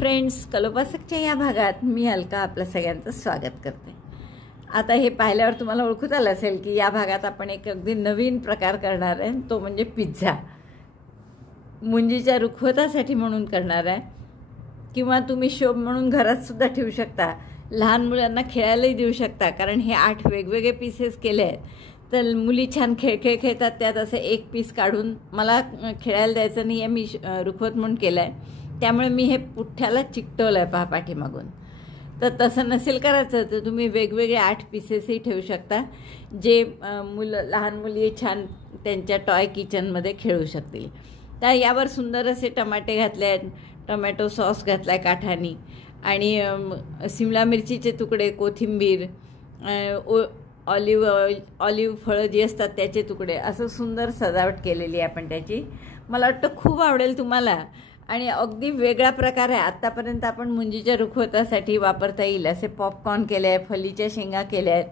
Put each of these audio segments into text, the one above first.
Friends, कलोपासकच्या या भागात मी अलका आपल्या सगळ्यांचं स्वागत करते। आता हे पाहिल्यावर तुम्हाला ओळखूच आलं असेल की या भागात आपण एक अगदी नवीन प्रकार करणार आहे, तो म्हणजे पिझ्झा। मुंजीच्या रुखवतासाठी म्हणून करणार आहे, किंवा तुम्ही शोभ म्हणून घरात सुद्धा ठेवू शकता, लहान मुलांना खेळायलाही देऊ शकता। कारण हे 8 वेगवेगळे पीसेस केले आहेत, तर मुली छान खेळ खेळतात। त्यात असं एक पीस काढून मला खेळायला द्यायचं नाही आहे, मी रुखवत म्हणून केलं आहे, त्यामुळे मी हे पुठ्ठ्याला चिकटवलं आहे पहा पाठीमागून। तर तसं नसेल करायचं तर तुम्ही वेगवेगळे 8 पीसेसही ठेवू शकता, जे लहान मुली छान त्यांच्या टॉय किचनमध्ये खेळू शकतील। तर यावर सुंदर असे टमाटे घातले आहेत, टोमॅटो सॉस घातला आहे काठानी, आणि शिमला मिरचीचे तुकडे, कोथिंबीर, ऑलिव्ह फळं जी असतात त्याचे तुकडे, असं सुंदर सजावट केलेली आहे आपण त्याची। मला वाटतं खूप आवडेल तुम्हाला, आणि अगदी वेगळा प्रकार आहे। आत्तापर्यंत आपण मुंजीच्या रुखवतासाठी वापरता येईल असे पॉपकॉर्न केले आहे, फलीच्या शेंगा केल्या आहेत,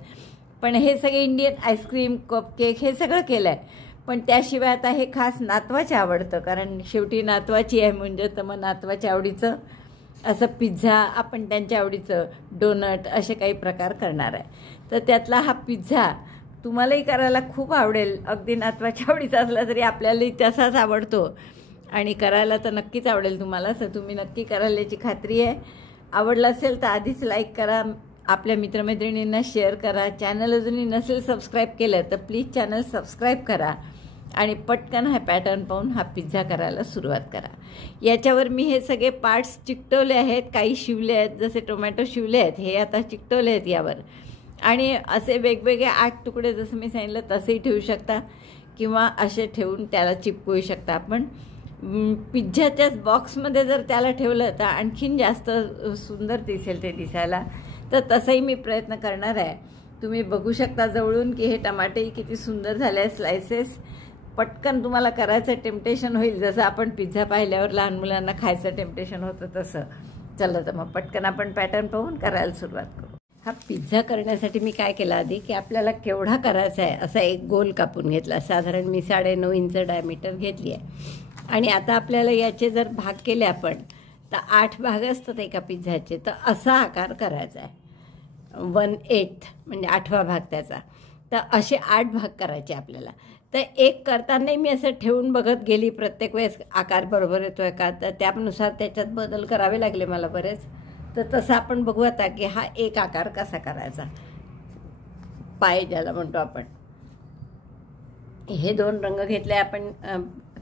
पण हे सगळे इंडियन आईस्क्रीम, कपकेक हे सगळं केलं आहे। पण त्याशिवाय आता हे खास नातवाच्या आवडतं, कारण शेवटी नातवाची आहे म्हणजे, तर मग नातवाच्या आवडीचं असं पिझ्झा, आपण त्यांच्या आवडीचं डोनट, असे काही प्रकार करणार आहे। तर त्यातला हा पिझ्झा तुम्हालाही करायला खूप आवडेल। अगदी नातवाच्या आवडीचा असला तरी आपल्यालाही तसाच आवडतो, आणि करायला तर नक्कीच आवडेल तुम्हाला। तर तुम्ही नक्की कराल याची खात्री आहे। आवडलं असेल तर आधीच लाईक करा, आपल्या मित्रमैत्रिणींना शेअर करा। चॅनल अजूनही नसेल सबस्क्राईब केलं तर प्लीज चॅनल सबस्क्राईब करा, आणि पटकन हा पॅटर्न पाहून हा पिझ्झा करायला सुरुवात करा। याच्यावर मी हे सगळे पार्ट्स चिकटवले आहेत, काही शिवले आहेत, जसे टोमॅटो शिवले आहेत, हे आता चिकटवले आहेत यावर। आणि असे वेगवेगळे 8 तुकडे जसं मी सांगितलं तसेही ठेवू शकता, किंवा असे ठेवून त्याला चिपकवू शकता आपण। पिझ्झाच्याच बॉक्समध्ये जर त्याला ठेवलं तर आणखीन जास्त सुंदर दिसेल ते दिसायला। तर तसाही मी प्रयत्न करणार आहे। तुम्ही बघू शकता जवळून की हे टमाटेही किती सुंदर झाले आहे, स्लायसेस। पटकन तुम्हाला करायचं टेम्पटेशन होईल, जसं आपण पिझ्झा पाहिल्यावर लहान मुलांना खायचं टेम्पटेशन होतं तसं। चला तर मग पटकन आपण पॅटर्न पाहून करायला सुरुवात करू। हा पिझ्झा करण्यासाठी मी काय केलं आधी, की आपल्याला केवढा करायचा आहे असा एक गोल कापून घेतला। साधारण मी 9.5 इंच डायमीटर घेतली आहे, आणि आता आपल्याला याचे जर भाग केले आपण, तर 8 भाग असतात एका पिझ्झाचे, तर असा आकार करायचा आहे। 1/8 म्हणजे 8वा भाग त्याचा। तर असे 8 भाग करायचे आपल्याला। तर एक करतानाही मी असं ठेवून बघत गेली प्रत्येक वेळेस आकार बरोबर येतोय का, तर त्यानुसार त्याच्यात बदल करावे लागले मला बरेच। तर तसं आपण बघू आता की हा एक आकार कसा करायचा, पाय ज्याला म्हणतो आपण। हे 2 रंग घेतले आपण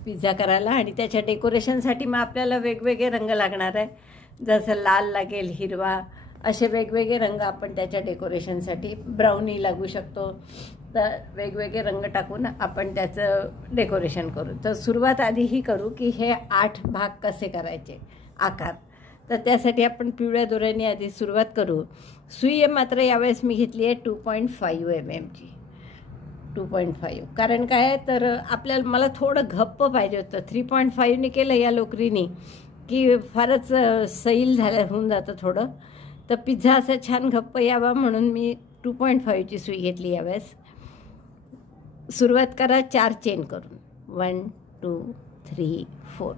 पिझ्झा करायला, आणि त्याच्या डेकोरेशनसाठी मग आपल्याला वेगवेगळे रंग लागणार आहे, जसं लाल लागेल, हिरवा, असे वेगवेगळे रंग आपण त्याच्या डेकोरेशनसाठी, ब्राउनी लागू शकतो। तर वेगवेगळे रंग टाकून आपण त्याचं डेकोरेशन करू। तर सुरुवात आधी ही करू की हे 8 भाग कसे करायचे आकार। तर त्यासाठी आपण पिवळ्या दोऱ्याने आधी सुरुवात करू। सुई आहे मात्र यावेळेस मी घेतली आहे 2.5 mm ची। 2.5 कारण काय आहे, तर आपल्याला मला थोडं घप्प पाहिजे होतं। 3.5 ने केलं या लोकरीने की फारच सैल होऊन जातं थोडं। तर पिझ्झा असा छान घप्प यावा म्हणून मी 2.5 ची सुई घेतली यावेळेस। सुरुवात करा 4 चेन करून, 1 2 3 4,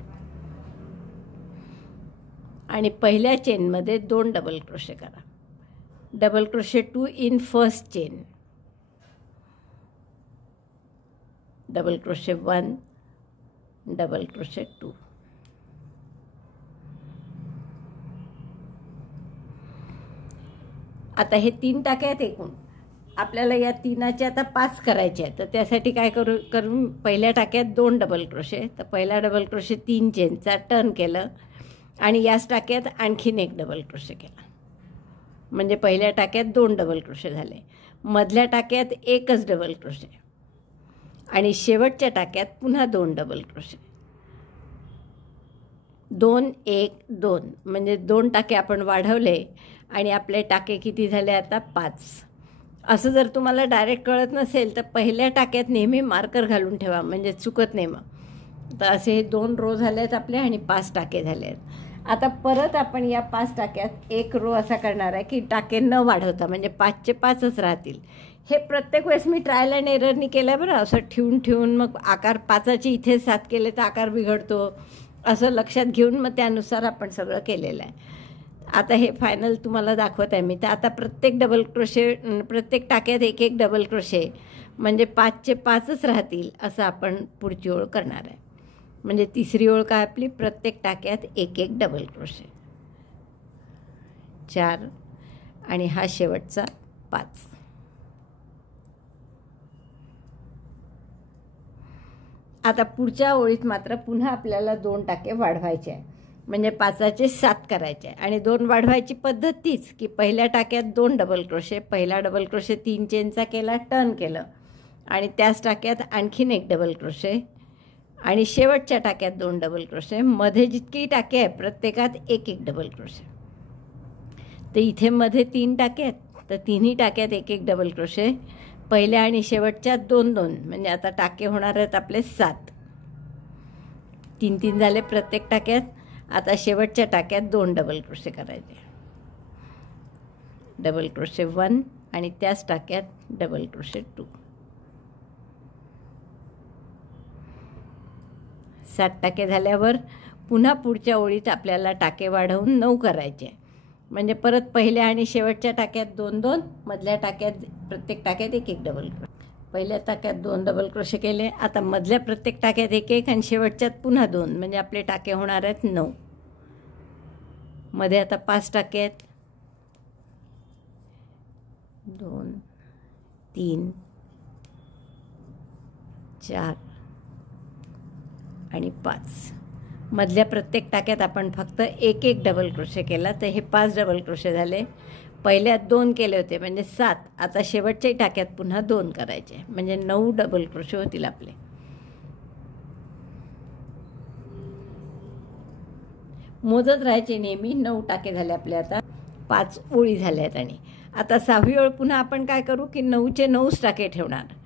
आणि पहिल्या चेनमध्ये 2 डबल क्रोशे करा। Double crochet 2 in first chain, double crochet 1, double crochet 2। आता हे 3 टाके आहेत एकूण, आपल्याला या 3चे आता 5 करायचे आहेत। तर त्यासाठी काय करून पहिल्या टाक्यात 2 डबल क्रोशे, तर पहिला डबल क्रोशे 3 चेनचा टर्न केलं, आणि याच टाक्यात आणखीन 1 डबल क्रोशे केला, म्हणजे पहिल्या टाक्यात 2 डबल क्रोशे झाले, मधल्या टाक्यात 1च डबल क्रोशे, आणि शेवटच्या टाक्यात पुन्हा 2 डबल क्रोशे। 2 1 2 म्हणजे 2 टाके आपण वाढवले, आणि आपले टाके किती झाले आता 5। असं जर तुम्हाला डायरेक्ट कळत नसेल तर पहिल्या टाक्यात नेहमी मार्कर घालून ठेवा, म्हणजे चुकत नाही मग। तर असे हे 2 रो झाले आहेत आपले, आणि 5 टाके झाले आहेत। आता परत आपण या 5 टाक्यात एक रो असा करणार आहे की टाके न वाढवता, म्हणजे 5चे 5च राहतील। हे प्रत्येक वेळेस मी ट्रायल अँड एररनी केलं आहे बरं, असं ठेवून मग आकार 5चे इथे 7 केले तर आकार बिघडतो, असं लक्षात घेऊन मग त्यानुसार आपण सगळं केलेलं आहे. आता हे फायनल तुम्हाला दाखवत आहे मी. तर आता प्रत्येक डबल क्रोशे, प्रत्येक टाक्यात एक एक डबल क्रोशे, म्हणजे 5चे 5च राहतील असं आपण पुढची ओळ करणार आहे. म्हणजे तिसरी ओळ काय आपली, प्रत्येक टाक्यात एक एक डबल क्रोशे, 4 आणि हा शेवटचा 5. आता पुढच्या ओळीत मात्र पुन्हा आपल्याला 2 टाके वाढवायचे आहे, म्हणजे 5चे 7 करायचे आहे. आणि 2 वाढवायची पद्धत तीच की पहिल्या टाक्यात 2 डबल क्रोशे, पहिला डबल क्रोशे 3 चेनचा केला, टर्न केलं, आणि त्याच टाक्यात आणखीन एक डबल क्रोशे, आणि शेवटच्या टाक्यात 2 डबल क्रोशे. मध्ये जितकी टाके आहे प्रत्येकात एक एक डबल क्रोशे. तर इथे मध्ये 3 टाके आहेत, तर तिन्ही टाक्यात एक एक डबल क्रोशे. पहिल्या आणि शेवटच्यात 2-2, म्हणजे आता टाके होणार आहेत आपले 7. 3-3 झाले प्रत्येक टाक्यात. आता शेवटच्या टाक्यात 2 डबल क्रोशे करायचे, डबल क्रोशे 1, आणि त्याच टाक्यात डबल क्रोशे 2. 7 टाके झाल्यावर पुन्हा पुढच्या ओळीत आपल्याला टाके वाढवून 9 करायचे. म्हणजे परत पहिल्या आणि शेवटच्या टाक्यात 2-2, मधल्या टाक्यात प्रत्येक टाक्यात एक एक डबल क्रोशे. पहिल्या टाक्यात 2 डबल क्रोशे केले, आता मधल्या प्रत्येक टाक्यात एक एक, आणि शेवटच्यात पुन्हा 2, म्हणजे आपले टाके होणार आहेत 9. मध्ये आता 5 टाके आहेत, 2, 3, 4 आणि 5. मधल्या प्रत्येक टाक्यात आपण फक्त एक एक डबल क्रोशे केला, तर हे 5 डबल क्रोशे झाले. पहिल्यात 2 केले होते म्हणजे 7. आता शेवटच्याही टाक्यात पुन्हा 2 करायचे, म्हणजे 9 डबल क्रोशे होतील आपले. मोजत राहायचे नेहमी. 9 टाके झाले आपले. आता 5 ओळी झाल्या आहेत. आणि आता 6वी ओळ पुन्हा आपण काय करू की 9चे 9च टाके ठेवणार.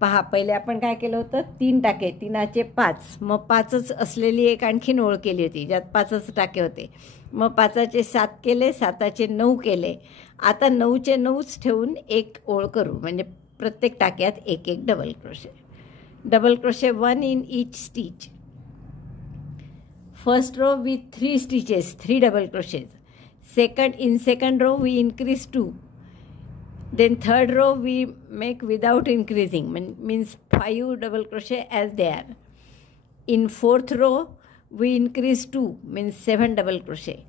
पहा, पहिले आपण काय केलं होतं, 3 टाके, 3चे 5, मग 5च असलेली एक आणखीन ओळ केली होती ज्यात 5च टाके होते. मग 5चे 7 केले, 7चे 9 केले. आता 9चे 9च ठेवून एक ओळ करू, म्हणजे प्रत्येक टाक्यात एक एक double crochet. Double crochet 1 in each stitch. First row with 3 stitches, 3 double crochets. second row we increase 2. Then third row we make without increasing, means 5 double crochet as they are. In 4th row we increase 2, means 7 double crochet.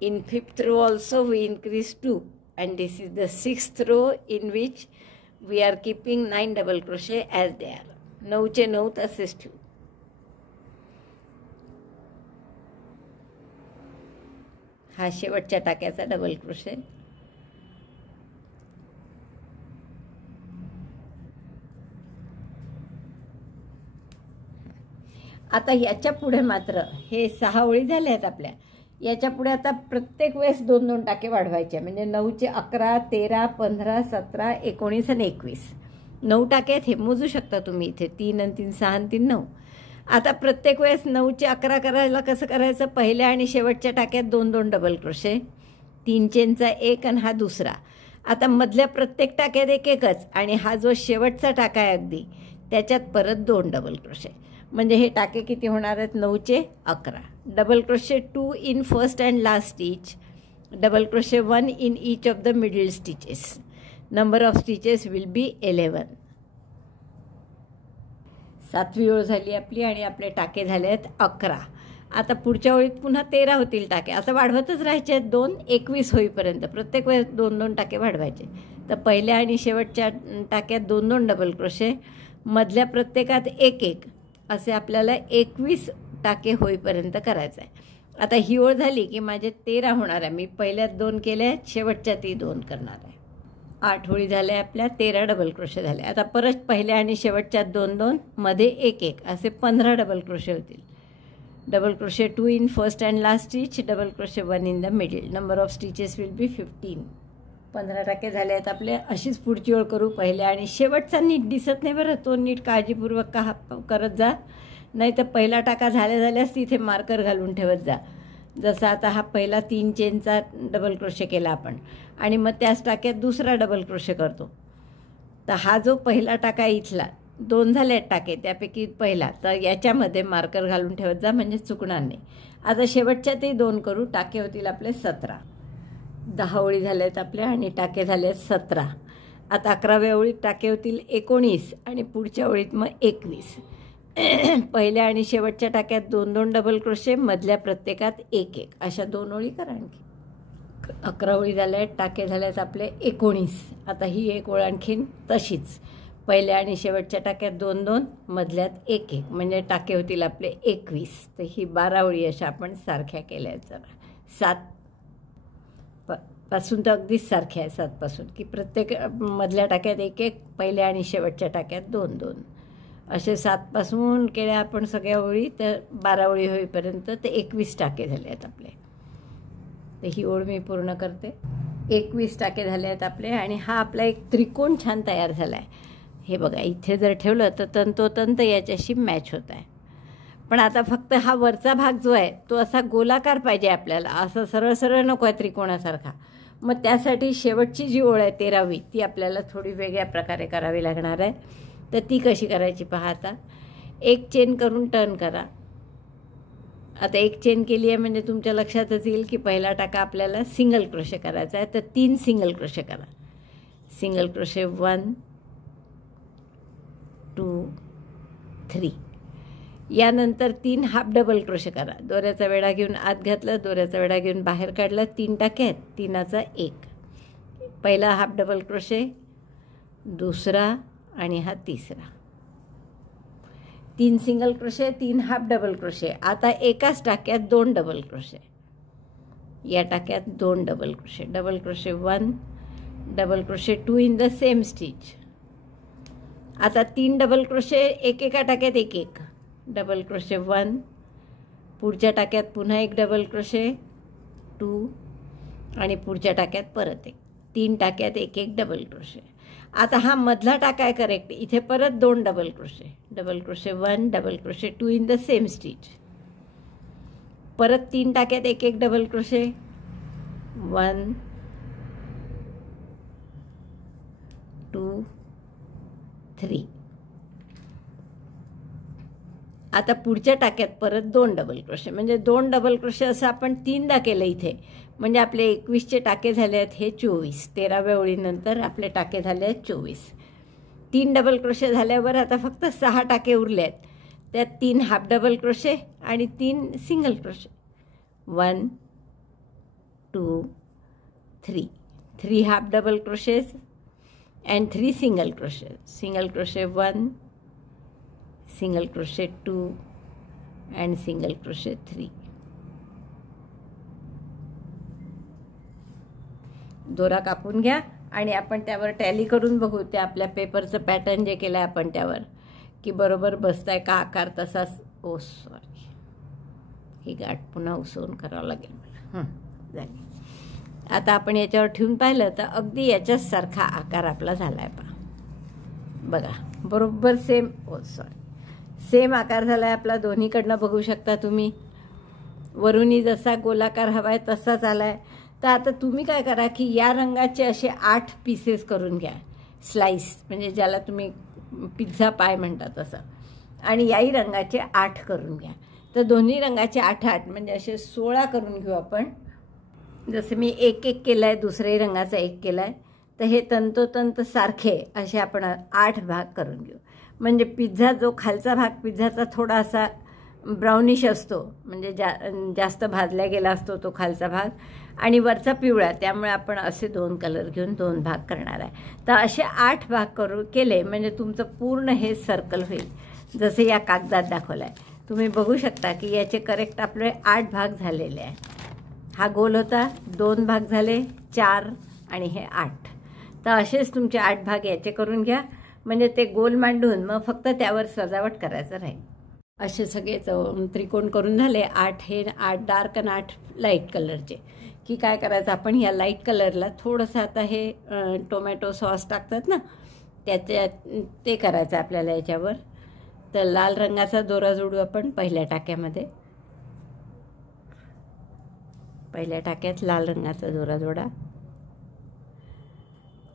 In 5th row also we increase 2, and this is the 6th row in which we are keeping 9 double crochet as they are. 9चे 9 तसेच ठेवू. हा शेवटच्या टाक्याचा double crochet. आता याच्या पुढे मात्र हे 6 ओळी झाल्या आहेत आपल्या. याच्या पुढे आता प्रत्येक वेळेस 2-2 टाके वाढवायचे, म्हणजे 9चे 11, 13, 15, 17, 19 आणि 21. 9 टाके आहेत, हे मोजू शकता तुम्ही इथे. 3 आणि 3 6 आणि 3 9. आता प्रत्येक वेळेस 9चे 11 करायला कसं करायचं, पहिल्या आणि शेवटच्या टाक्यात 2-2 डबल क्रोशे, 3 चेनचा एक आणि हा दुसरा. आता मधल्या प्रत्येक टाक्यात एक एकच, आणि हा जो शेवटचा टाका आहे अगदी त्याच्यात परत 2 डबल क्रोशे. म्हणजे हे टाके किती होणार आहेत, 9चे 11. Double crochet 2 in first and last stitch. Double crochet 1 in each of the middle stitches. Number of stitches will be 11. 7वी ओळ झाली आपली, आणि आपले टाके झाले आहेत 11. आता पुढच्या ओळीत पुन्हा 13 होतील टाके. आता वाढवतच राहायचे आहेत 2, 21 होईपर्यंत प्रत्येक वेळेस 2-2 टाके वाढवायचे. तर पहिल्या आणि शेवटच्या टाक्यात 2-2 डबल क्रोशे, मधल्या प्रत्येकात एक एक, असे आपल्याला 21 टाके होईपर्यंत करायचं आहे. आता ही ओळ झाली की माझे 13 होणार आहे. मी पहिल्यात 2 केले आहेत, शेवटच्यातही 2 करणार आहे. 8 ओळी झाल्या आपल्या, 13 डबल क्रोशे झाले. आता परत पहिल्या आणि शेवटच्यात 2-2, मध्ये एक एक, असे 15 डबल क्रोशे होतील. Double crochet 2 in first and last stitch. Double crochet 1 in the middle. Number of stitches will be 15. 15 टाके झाले आहेत आपले. अशीच पुढची ओळ करू. पहिल्या आणि शेवटचा नीट दिसत नाही बरं, तो नीट काळजीपूर्वक करत जा, नाही तर पहिला टाका झाल्यास तिथे मार्कर घालून ठेवत जा. जसं आता हा पहिला 3 चेनचा डबल क्रोशे केला आपण, आणि मग त्याच टाक्यात दुसरा डबल क्रोशे करतो. तर हा जो पहिला टाका इथला 2 झाले टाके, त्यापैकी पहिला. तर याच्यामध्ये मार्कर घालून ठेवत जा म्हणजे चुकणार नाही. आता शेवटच्या ते 2 करू. टाके होतील आपले 17. 10 ओळी झाल्यात आपल्या आणि टाके झाले 17. आता 11व्या ओळीत टाके होतील 19 आणि पुढच्या ओळीत मग 21. पहिल्या आणि शेवटच्या टाक्यात 2-2 डबल क्रोशे, मधल्या प्रत्येकात 1-1 अशा 2 ओळी करा. आणखी 11 ओळी झाल्या आहेत, टाके झाल्यात आपले 19. आता ही 1 ओळ आणखीन तशीच. पहिल्या आणि शेवटच्या टाक्यात 2-2, मधल्यात 1-1 म्हणजे टाके होतील आपले 21. तर ही 12 ओळी अशा आपण सारख्या केल्या आहेत. जरा 7 पासून तर अगदीच सारख्या आहे. 7 पासून की प्रत्येक मधल्या टाक्यात 1-1, पहिल्या आणि शेवटच्या टाक्यात 2-2 असे 7 पासून केल्या आपण सगळ्या ओळी. तर 12 ओळी होईपर्यंत ते 21 टाके झाले आहेत आपले. तर ही ओळ मी पूर्ण करते. 21 टाके झाले आहेत आपले आणि हा आपला एक त्रिकोण छान तयार झाला आहे. हे बघा, इथे जर ठेवलं तर तंतोतंत याच्याशी मॅच होत आहे. पण आता फक्त हा वरचा भाग जो आहे तो असा गोलाकार पाहिजे आपल्याला, असं सरळ सरळ नको आहे त्रिकोणासारखा. मग त्यासाठी शेवटची जी ओळ आहे 13वी ती आपल्याला थोडी वेगळ्या प्रकारे करावी लागणार आहे. तर ती कशी करायची पहा. आता 1 चेन करून टर्न करा. आता 1 चेन केली आहे म्हणजे तुमच्या लक्षातच येईल की पहिला टाका आपल्याला सिंगल क्रोशे करायचा आहे. तर 3 सिंगल क्रोशे करा. Single crochet 1 2 3. यानंतर 3 हाफ डबल क्रोशे करा. दोऱ्याचा वेढा घेऊन आत घातलं, दोऱ्याचा वेढा घेऊन बाहेर काढलं. 3 टाके आहेत, 3चा 1. पहिला हाफ डबल क्रोशे, दुसरा आणि हा तिसरा. 3 single crochet, 3 half double crochet. आता एकाच टाक्यात 2 डबल क्रोशे. या टाक्यात 2 double crochet. Double crochet 1, double crochet 2 in the same stitch. आता 3 डबल क्रोशे, एकेका टाक्यात 1-1. डबल क्रोशे 1, पुढच्या टाक्यात पुन्हा 1 डबल क्रोशे 2 आणि पुढच्या टाक्यात परत 1. 3 टाक्यात 1-1 डबल क्रोशे. आता हा मधला टाका आहे करेक्ट. इथे परत 2 double crochet. Double crochet 1, double crochet 2 in the same stitch. परत 3 टाक्यात 1-1 डबल क्रोशे. 1 2 3. आता पुढच्या टाक्यात परत 2 डबल क्रोशे म्हणजे 2 डबल क्रोशे असं आपण 3दा केलं इथे. म्हणजे आपले 21चे टाके झाले आहेत हे 24. 13व्या ओळीनंतर आपले टाके झाले आहेत 24. 3 डबल क्रोशे झाल्यावर आता फक्त 6 टाके उरले आहेत. त्यात 3 हाफ डबल क्रोशे आणि 3 single crochet. 1 2 3. 3 half double crochets and 3 single crochet. Single crochet 1, single crochet 2 and single crochet 3. दोरा कापून घ्या आणि आपण त्यावर टॅली करून बघू. त्या आपल्या पेपरचं पॅटर्न जे केलं आहे आपण त्यावर की बरोबर बसताय का आकार तसाच. ओ सॉरी, ही गाठ पुन्हा उसवून करावं लागेल मला. झाली. आता आपण याच्यावर ठेवून पाहिलं तर अगदी याच्याच सारखा आकार आपला झाला आहे. पहा बघा, बरोबर सेम. ओ सॉरी, सेम आकार झाला आहे आपला. दोन्हीकडनं बघू शकता तुम्ही. वरूनही जसा गोलाकार हवा आहे तसाच आला आहे. तर आता तुम्ही काय करा की या रंगाचे असे 8 पीसेस करून घ्या. स्लाइस म्हणजे ज्याला तुम्ही पिझ्झा पाय म्हणता तसं. आणि याही रंगाचे 8 करून घ्या. तर दोन्ही रंगाचे 8-8 म्हणजे असे 16 करून घेऊ आपण. जसे मी 1-1 केलं आहे, दुसऱ्याही रंगाचा 1 केला आहे. तर हे तंतोतंत सारखे असे आपण 8 भाग करून घेऊ. म्हणजे पिझ्झा जो खालचा भाग पिझ्झाचा थोडासा ब्राउनिश असतो म्हणजे जास्त भाजला गेला असतो तो खालचा भाग आणि वरचा पिवळा. त्यामुळे आपण असे 2 कलर घेऊन 2 भाग करणार आहे. तर असे 8 भाग केले म्हणजे तुमचं पूर्ण हे सर्कल होईल जसे या कागदात दाखवलं आहे. तुम्ही बघू शकता की याचे करेक्ट आपले 8 भाग झालेले आहे. हा गोल होता, 2 भाग झाले 4 आणि हे 8. तर असेच तुमचे 8 भाग याचे करून घ्या म्हणजे ते गोल मांडून मग फक्त त्यावर सजावट करायचं राहील. असे सगळे त्रिकोण करून झाले. 8 हे 8 डार्क आणि 8 लाईट कलरचे. की काय करायचं आपण या लाईट कलरला थोडंसं आता हे टोमॅटो सॉस टाकतात ना त्याच्यात ते करायचं आपल्याला याच्यावर. तर लाल रंगाचा दोरा जोडू आपण पहिल्या टाक्यामध्ये. पहिल्या टाक्यात लाल रंगाचा दोरा जोडा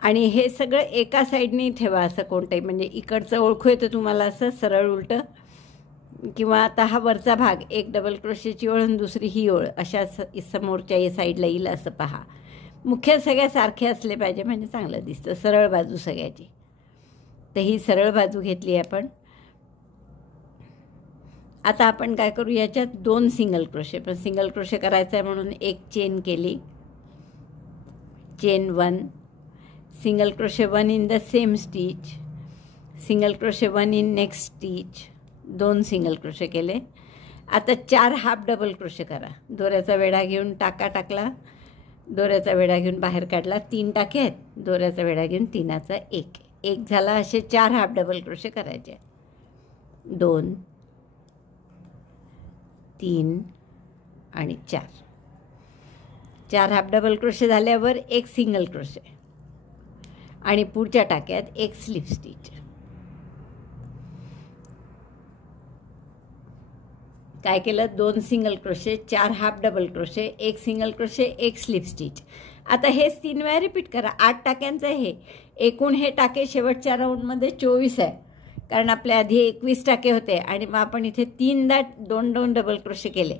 आणि हे सगळं एका साईडनी ठेवा, असं कोणतंही, म्हणजे इकडचं ओळखू येतं तुम्हाला असं सरळ उलटं, किंवा आता हा वरचा भाग एक डबल क्रोशेची ओळ आणि दुसरी ही ओळ अशा समोरच्या या साईडला येईल असं पहा. मुख्य सगळ्या सारखे असले पाहिजे म्हणजे चांगलं दिसतं, सरळ बाजू सगळ्याची. तर ही सरळ बाजू घेतली आपण. आता आपण काय करू, याच्यात 2 सिंगल क्रोशे, पण सिंगल क्रोशे करायचं आहे म्हणून एक चेन केली, chain 1, single crochet 1 in the same stitch, single crochet 1 in next stitch, 2 single crochet केले. आता 4 हाफ डबल क्रोशे करा. दोऱ्याचा वेढा घेऊन टाका टाकला, दोऱ्याचा वेढा घेऊन बाहेर काढला, 3 टाके आहेत, दोऱ्याचा वेढा घेऊन 3चा 1 झाला. असे 4 हाफ डबल क्रोशे करायचे, 2 3 आणि 4 हाफ डबल क्रोशे झाल्यावर एक सिंगल क्रोशे आणि पुढच्या टाक्यात एक स्लिप स्टिच. काय केलं, 2 single crochet, 4 half double crochet, एक सिंगल क्रोशे, एक स्लिप स्टिच. आता हेच 3 वेळा रिपीट करा. 8 टाक्यांचं हे एकूण हे टाके शेवटच्या राऊंडमध्ये 24 आहे, कारण आपल्या आधी 21 टाके होते आणि मग आपण इथे 3दा 2 डबल क्रोशे केले,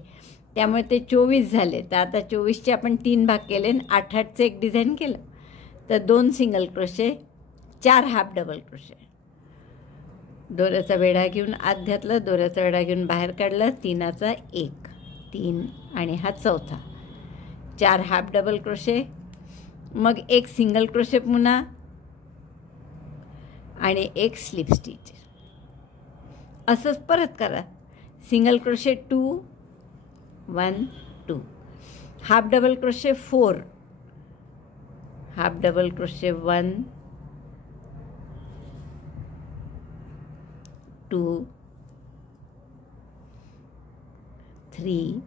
त्यामुळे ते 24 झाले. तर आता 24चे आपण 3 भाग केले आणि 8-8चं एक डिझाईन केलं. तर 2 single crochet, 4 half double crochet, दोऱ्याचा वेढा घेऊन आत घातलं, दोऱ्याचा वेढा घेऊन बाहेर काढलं, 3चा 1, 3 आणि हा चौथा, 4 हाफ डबल क्रोशे, मग एक सिंगल क्रोशे पुन्हा आणि एक स्लिप स्टिच. असंच परत करा. Single crochet 2 1 2, half double crochet 4, half double crochet 1 2 3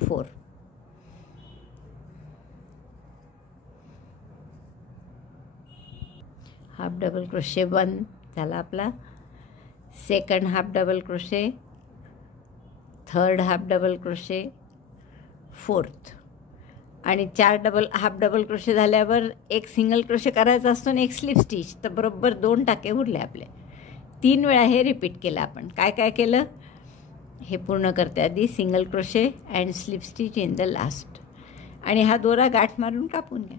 4. Half double crochet 1 झाला आपला, second half double crochet, third half double crochet, fourth, आणि 4 हाफ डबल क्रोशे झाल्यावर एक सिंगल क्रोशे करायचा असतो आणि एक स्लिप स्टिच. तर बरोबर 2 टाके उरले आपले. 3 वेळा हे रिपीट केलं आपण. काय काय केलं हे पूर्ण करते आधी. Single crochet and slip stitch in the last, आणि हा दोरा गाठ मारून कापून घ्या.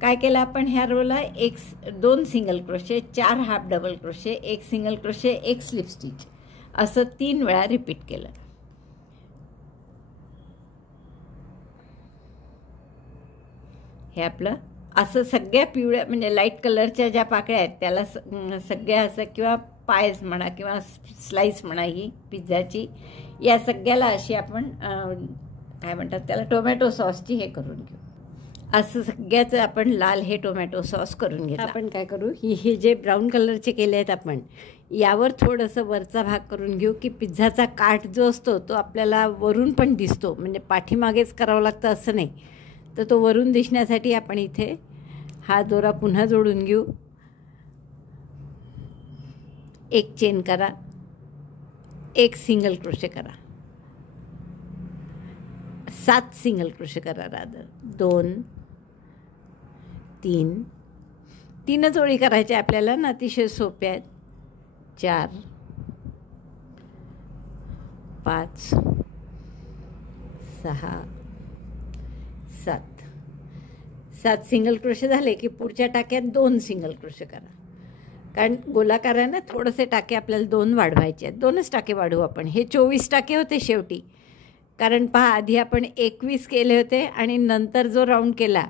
काय केलं आपण, ह्या रोला 2 single crochet, 4 half double crochet, एक सिंगल क्रोशे, एक स्लिप स्टिच, असं 3 वेळा रिपीट केलं. हे आपलं असं सगळ्या पिवळ्या म्हणजे लाईट कलरच्या ज्या पाकळ्या आहेत त्याला सगळ्या असं, किंवा पायस म्हणा किंवा स्लाईस म्हणा, ही पिझ्झाची, या सगळ्याला अशी आपण काय म्हणतात त्याला, टोमॅटो सॉसची हे करून घेऊ. असं सगळ्याचं आपण लाल हे टोमॅटो सॉस करून घेऊ. आपण काय करू, हे जे ब्राऊन कलरचे केले आहेत आपण, यावर थोडंसं वरचा भाग करून घेऊ, की पिझ्झाचा काठ जो असतो तो आपल्याला वरून पण दिसतो, म्हणजे पाठीमागेच करावं लागतं असं नाही. तर तो वरून दिसण्यासाठी आपण इथे हा दोरा पुन्हा जोडून घेऊ. एक चेन करा, एक सिंगल क्रोशे करा, 7 सिंगल क्रोशे करा, रादर 2 3 ओळी करायच्या आपल्याला ना, अतिशय सोप्या आहेत. 4 5 6 7 सिंगल क्रोशे झाले की पुढच्या टाक्यात 2 सिंगल क्रोशे करा, कारण गोलाकार आहे ना, थोडेसे टाके आपल्याला 2 वाढवायचे आहेत. 2च टाके वाढवू आपण. हे 24 टाके होते शेवटी, कारण पहा आधी आपण 21 केले होते आणि नंतर जो राऊंड केला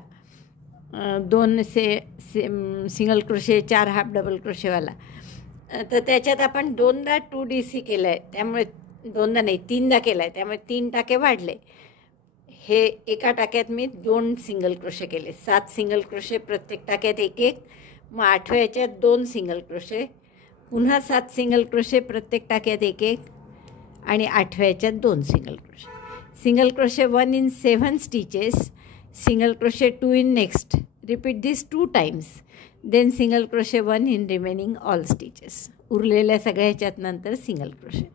2 सिंगल क्रोशे, 4 हाफ डबल क्रोशेवाला, तर त्याच्यात आपण 2दा 2DC केलं आहे, त्यामुळे 2दा नाही 3दा केला आहे, त्यामुळे 3 टाके वाढले. हे एका टाक्यात मी 2 सिंगल क्रोशे केले, 7 सिंगल क्रोशे, प्रत्येक टाक्यात 1 मग 8व्या याच्यात 2 सिंगल क्रोशे, पुन्हा 7 सिंगल क्रोशे, प्रत्येक टाक्यात 1 आणि 8व्या याच्यात 2 single crochet. Single crochet 1 in 7 stitches, single crochet 2 in next, repeat this 2 times, then single crochet 1 in remaining all stitches. उरलेल्या सगळ्या ह्याच्यात नंतर सिंगल क्रोशे.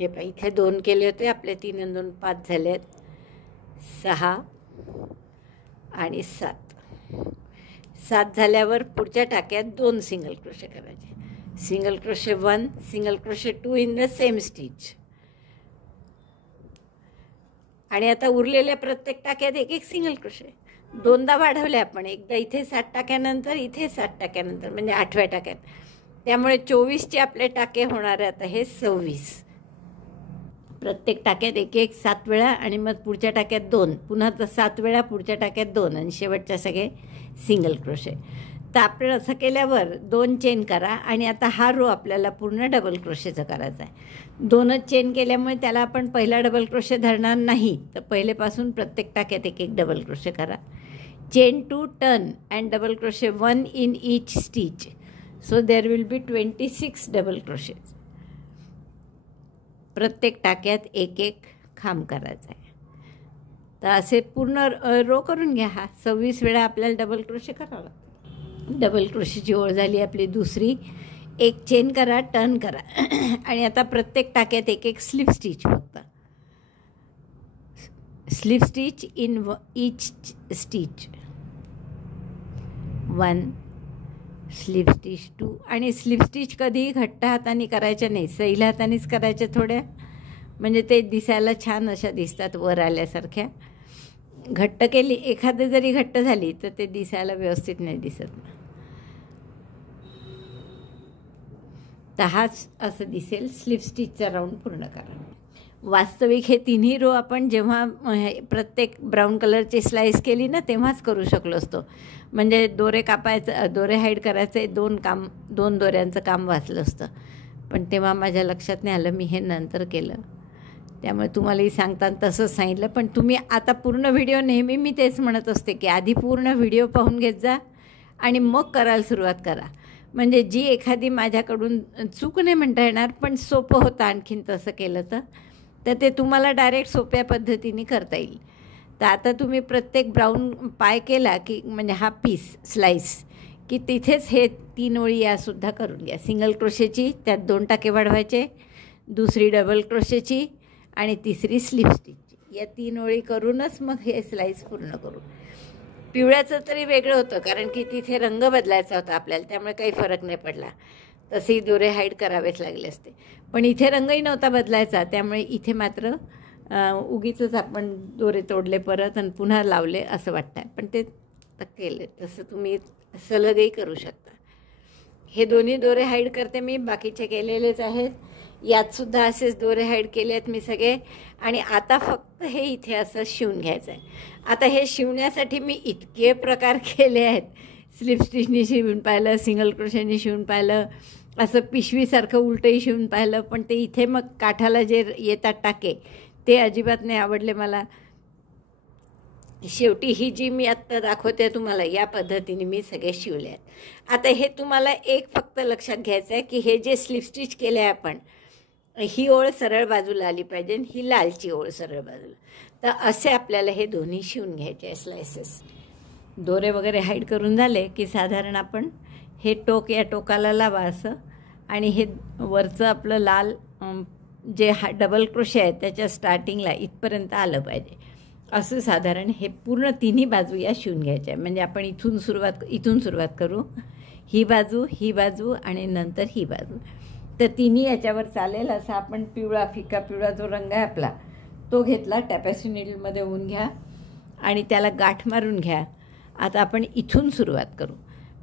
हे पहा इथे 2 केले होते, आपले 3 आणि 2 5 झाले आहेत. 6 आणि 7. 7 झाल्यावर पुढच्या टाक्यात 2 सिंगल क्रोशे करायचे. Single crochet 1, single crochet 2 in the same stitch. आणि आता उरलेल्या प्रत्येक टाक्यात एक एक सिंगल क्रोशे. 2दा वाढवले आपण, एकदा इथे 7 टाक्यानंतर, इथे 7 टाक्यानंतर, म्हणजे 8व्या टाक्यात. त्यामुळे 24चे आपले टाके होणार आहेत. आता हे 26. प्रत्येक टाक्यात एक एक 7 वेळा आणि मग पुढच्या टाक्यात 2, पुन्हा 7 वेळा पुढच्या टाक्यात 2 आणि शेवटच्या सगळे सिंगल क्रोशे. तर आपण असं केल्यावर 2 चेन करा आणि आता हा रो आपल्याला पूर्ण डबल क्रोशेचा करायचा आहे. 2च चेन केल्यामुळे त्याला आपण पहिला डबल क्रोशे धरणार नाही, तर पहिलेपासून प्रत्येक टाक्यात एक एक डबल क्रोशे करा. Chain 2 turn and double crochet 1 in each stitch. So there will be 26 double crochets. प्रत्येक टाक्यात एक एक खांब करायचा आहे. तर असे पूर्ण रो करून घ्या. हा 26 वेळा आपल्याला डबल क्रोशे करावं लागतं. डबल क्रोशेची ओळ झाली आपली दुसरी. एक चेन करा, टर्न करा आणि आता प्रत्येक टाक्यात एक एक स्लिप स्टिच. फक्त slip stitch in each stitch. 1 slip stitch 2. आणि स्लिप स्टिच कधीही घट्ट हाताने करायच्या नाही, सैल हातानेच करायच्या थोड्या, म्हणजे ते दिसायला छान अशा दिसतात वर आल्यासारख्या. घट्ट केली एखादी जरी घट्ट झाली तर ते दिसायला व्यवस्थित नाही दिसत. तर हाच असं दिसेल. स्लिप स्टिचचा राऊंड पूर्ण करा. वास्तविक हे तिन्ही रो आपण जेव्हा प्रत्येक ब्राऊन कलरची स्लाईस केली ना तेव्हाच करू शकलो असतो. म्हणजे दोरे कापायचं, दोरे हाईड करायचे, 2 दोऱ्यांचं काम वाचलं असतं. पण तेव्हा माझ्या लक्षात नाही आलं, मी हे नंतर केलं. त्यामुळे तुम्हालाही सांगताना तसंच सांगितलं. पण तुम्ही आता पूर्ण व्हिडिओ, नेहमी मी तेच म्हणत असते की आधी पूर्ण व्हिडिओ पाहून घेत जा आणि मग करायला सुरुवात करा. म्हणजे जी एखादी माझ्याकडून चूक नाही म्हणता येणार, पण सोपं होतं आणखीन तसं केलं तर ते तुम्हाला डायरेक्ट सोप्या पद्धतीने करता येईल. तर आता तुम्ही प्रत्येक ब्राऊन पाय केला की म्हणजे हा पीस स्लाईस की तिथेच हे 3 ओळी यासुद्धा करून घ्या. सिंगल क्रोशेची, त्यात 2 टाके वाढवायचे, दुसरी डबल क्रोशेची आणि तिसरी स्लिप स्टिचची. या 3 ओळी करूनच मग हे स्लाईस पूर्ण करू. पिवळ्याचं तरी वेगळं होतं कारण की तिथे रंग बदलायचा होता आपल्याला, त्यामुळे काही फरक नाही पडला. तसेही दोरे हाईड करावेच लागले असते. पण इथे रंगही नव्हता बदलायचा, त्यामुळे इथे मात्र उगीचच आपण दोरे तोडले परत आणि पुन्हा लावले असं वाटतं. पण ते केले तसं तुम्ही सलगही करू शकता. हे दोन्ही दोरे हाईड करते मी, बाकीचे केलेलेच आहेत. यातसुद्धा असेच दोरे हाईड केले आहेत मी सगळे. आणि आता फक्त हे इथे असं शिवून घ्यायचं आहे. आता हे शिवण्यासाठी मी इतके प्रकार केले आहेत. स्लिप स्टिचनी शिवून पाहिलं, सिंगल क्रोशेनी शिवून पाहिलं, असं पिशवीसारखं उलटंही शिवून पाहिलं. पण ते इथे मग काठाला जे येतात टाके ते अजिबात नाही आवडले मला. शेवटी ही जी मी आत्ता दाखवते तुम्हाला या पद्धतीने मी सगळे शिवले आहेत. आता हे तुम्हाला एक फक्त लक्षात घ्यायचं आहे की हे जे स्लिप स्टिच केले आहे आपण, ही ओळ सरळ बाजूला आली पाहिजे, ही लालची ओळ सरळ बाजूला. तर असे आपल्याला हे दोन्ही शिवून घ्यायचे आहे स्लायसेस. दोरे वगैरे हाईड करून झाले की साधारण आपण हे टोक या टोकाला लावा असं, आणि हे वरचं आपलं लाल जे डबल क्रोशे आहे त्याच्या स्टार्टिंगला इथपर्यंत आलं पाहिजे. असं साधारण हे पूर्ण तिन्ही बाजू या शिवून घ्यायच्या आहे. म्हणजे आपण इथून सुरुवात करू. ही बाजू आणि नंतर ही बाजू. तर तिन्ही याच्यावर चालेल असं आपण पिवळा, फिका पिवळा जो रंग आहे आपला तो घेतला. टॅपेस्ट्री नीडलमध्ये ऊन घ्या आणि त्याला गाठ मारून घ्या. आता आपण इथून सुरुवात करू.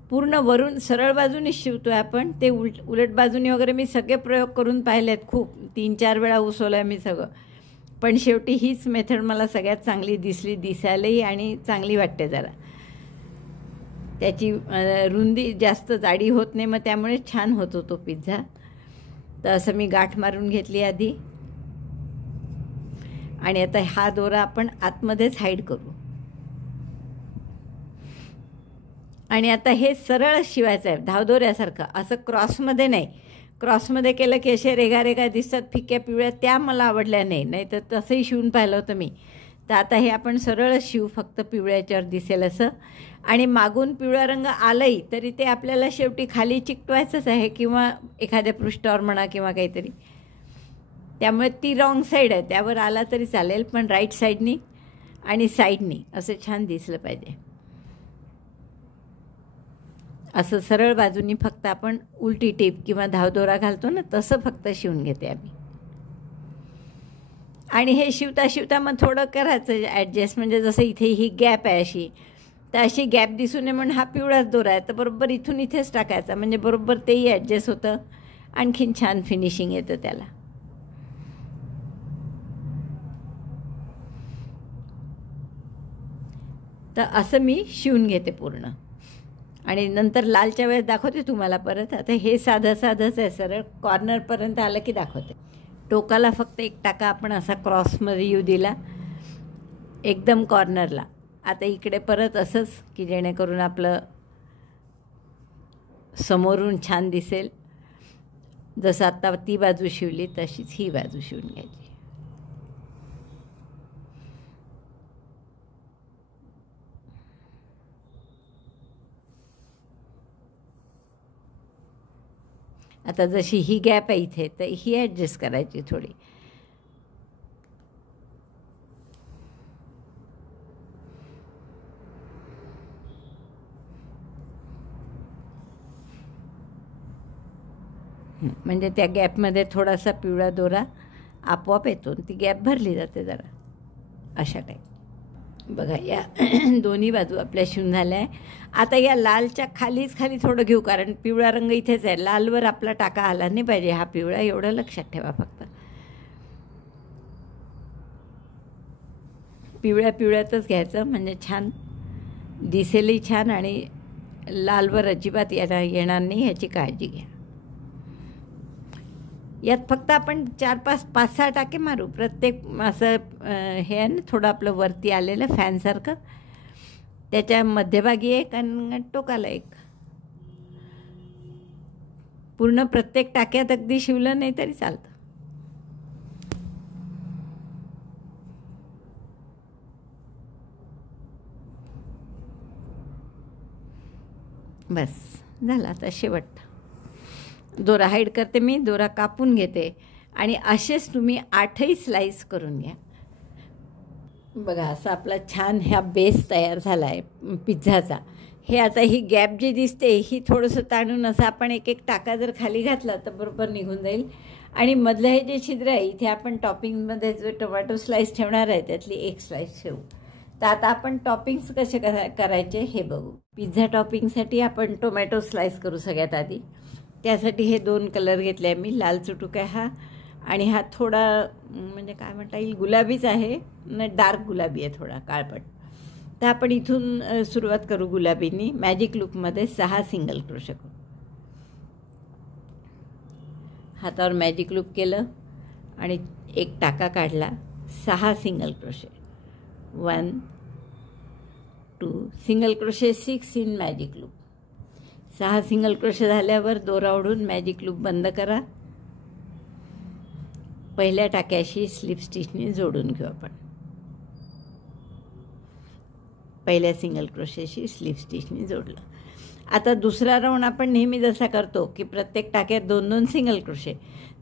पूर्ण वरून सरळ बाजूने शिवतो आहे आपण. ते उलट बाजूने वगैरे मी सगळे प्रयोग करून पाहिले आहेत, खूप 3-4 वेळा उसवलं आहे मी सगळं. पण शेवटी हीच मेथड मला सगळ्यात चांगली दिसली, दिसायलाही आणि चांगली वाटते जरा. त्याची रुंदी जास्त जाडी होत नाही, मग त्यामुळे छान होतो तो पिझ्झा. तर असं मी गाठ मारून घेतली आधी. आणि आता हा दोरा आपण आतमध्येच हाईड करू. आणि आता हे सरळ शिवायचं आहे धावदोऱ्यासारखं, असं क्रॉसमध्ये नाही. क्रॉसमध्ये केलं की असे रेगा दिसतात फिक्या पिवळ्या, त्या मला आवडल्या नाही तर तसंही शिवून पाहिलं होतं मी. तर आता हे आपण सरळ शिवू, फक्त पिवळ्याच्यावर दिसेल असं. आणि मागून पिवळा रंग आलंही तरी ते आपल्याला शेवटी खाली चिकटवायचंच आहे, किंवा एखाद्या पृष्ठावर म्हणा किंवा काहीतरी. त्यामुळे ती रॉंग साईड आहे, त्यावर आला तरी चालेल, पण राईट साईडनी आणि साईडनी असं छान दिसलं पाहिजे. असं सरळ बाजूनी फक्त आपण उलटी टीप किंवा धावदोरा घालतो ना, तसं फक्त शिवून घेते आम्ही. आणि हे शिवता शिवता मग थोडं करायचं ॲडजस्ट, म्हणजे जसं इथे ही गॅप आहे अशी, तर अशी गॅप दिसू नये म्हणून हा पिवळाच दोरा आहे, तर बरोबर इथून इथेच टाकायचा, म्हणजे बरोबर तेही ॲडजस्ट होतं, आणखीन छान फिनिशिंग येतं त्याला. तर असं मी शिवून घेते पूर्ण, आणि नंतर लालच्या वेळेस दाखवते तुम्हाला परत. आता हे साधं साधंच आहे, सरळ कॉर्नरपर्यंत आलं की दाखवते. टोकाला फक्त एक टाका आपण असा क्रॉसमध्ये येऊ दिला, एकदम कॉर्नरला. आता इकडे परत असंच, की जेणेकरून आपलं समोरून छान दिसेल. जसं आत्ता ती बाजू शिवली तशीच ही बाजू शिवून घ्यायची. आता जशी ही गॅप आहे इथे, तर ही ॲडजस्ट करायची थोडी. म्हणजे त्या गॅपमध्ये थोडासा पिवळा दोरा आपोआप येतो, ती गॅप भरली जाते जरा अशा टाईप. बघा या दोन्ही बाजू आपल्या शिवून झाल्या आहे. आता या लालच्या खालीच खाली थोडं घेऊ, कारण पिवळा रंग इथेच आहे, लालवर आपला टाका आला नाही पाहिजे हा पिवळा, एवढं लक्षात ठेवा. फक्त पिवळ्या पिवळ्यातच घ्यायचं, म्हणजे छान दिसेलही छान, आणि लालवर अजिबात येणार नाही ह्याची काळजी घ्या. यात फक्त आपण 4-5-6 टाके मारू. प्रत्येक असं हे आहे ना, थोडं आपलं वरती आलेलं फॅनसारखं, त्याच्या मध्यभागी एक आणि टोकाला एक. पूर्ण प्रत्येक टाक्यात अगदी शिवलं नाही तरी चालतं. बस झालं. आता शेवट दोरा हाईड करते मी, दोरा कापून घेते, आणि असेच तुम्ही 8ही स्लाईस करून घ्या. बघा असा आपला छान ह्या बेस तयार झाला आहे पिझ्झाचा. हे आता ही गॅप जी दिसते ही थोडंसं ताणून असं आपण एक एक टाका जर खाली घातला तर बरोबर निघून जाईल. आणि मधलं हे जे छिद्र आहे इथे आपण टॉपिंगमध्ये जो टोमॅटो स्लाईस ठेवणार आहे त्यातली एक स्लाईस ठेवू. तर आता आपण टॉपिंग्स कसे करायचे हे बघू. पिझ्झा टॉपिंगसाठी आपण टोमॅटो स्लाईस करू सगळ्यात आधी. त्यासाठी हे 2 कलर घेतले आहे मी. लाल चुटूक आहे हा, आणि हा थोडा म्हणजे काय म्हणता येईल गुलाबीच आहे, डार्क गुलाबी आहे थोडा काळपट. तर आपण इथून सुरुवात करू गुलाबीनी. मॅजिक लूपमध्ये 6 सिंगल क्रोशे करू. हातावर मॅजिक लूप केलं आणि एक टाका काढला, 6 single crochet, 1 2 single crochet, 6 in magic loop. 6 single crochet झाल्यावर दोरा ओढून मॅजिक लूप बंद करा. पहिल्या टाक्याशी स्लिप स्टिचने जोडून घेऊ आपण. पहिल्या सिंगल क्रोशेशी स्लिप स्टिचने जोडलं. आता दुसरा राऊंड आपण नेहमी जसा करतो की प्रत्येक टाक्यात 2-2 सिंगल क्रोशे,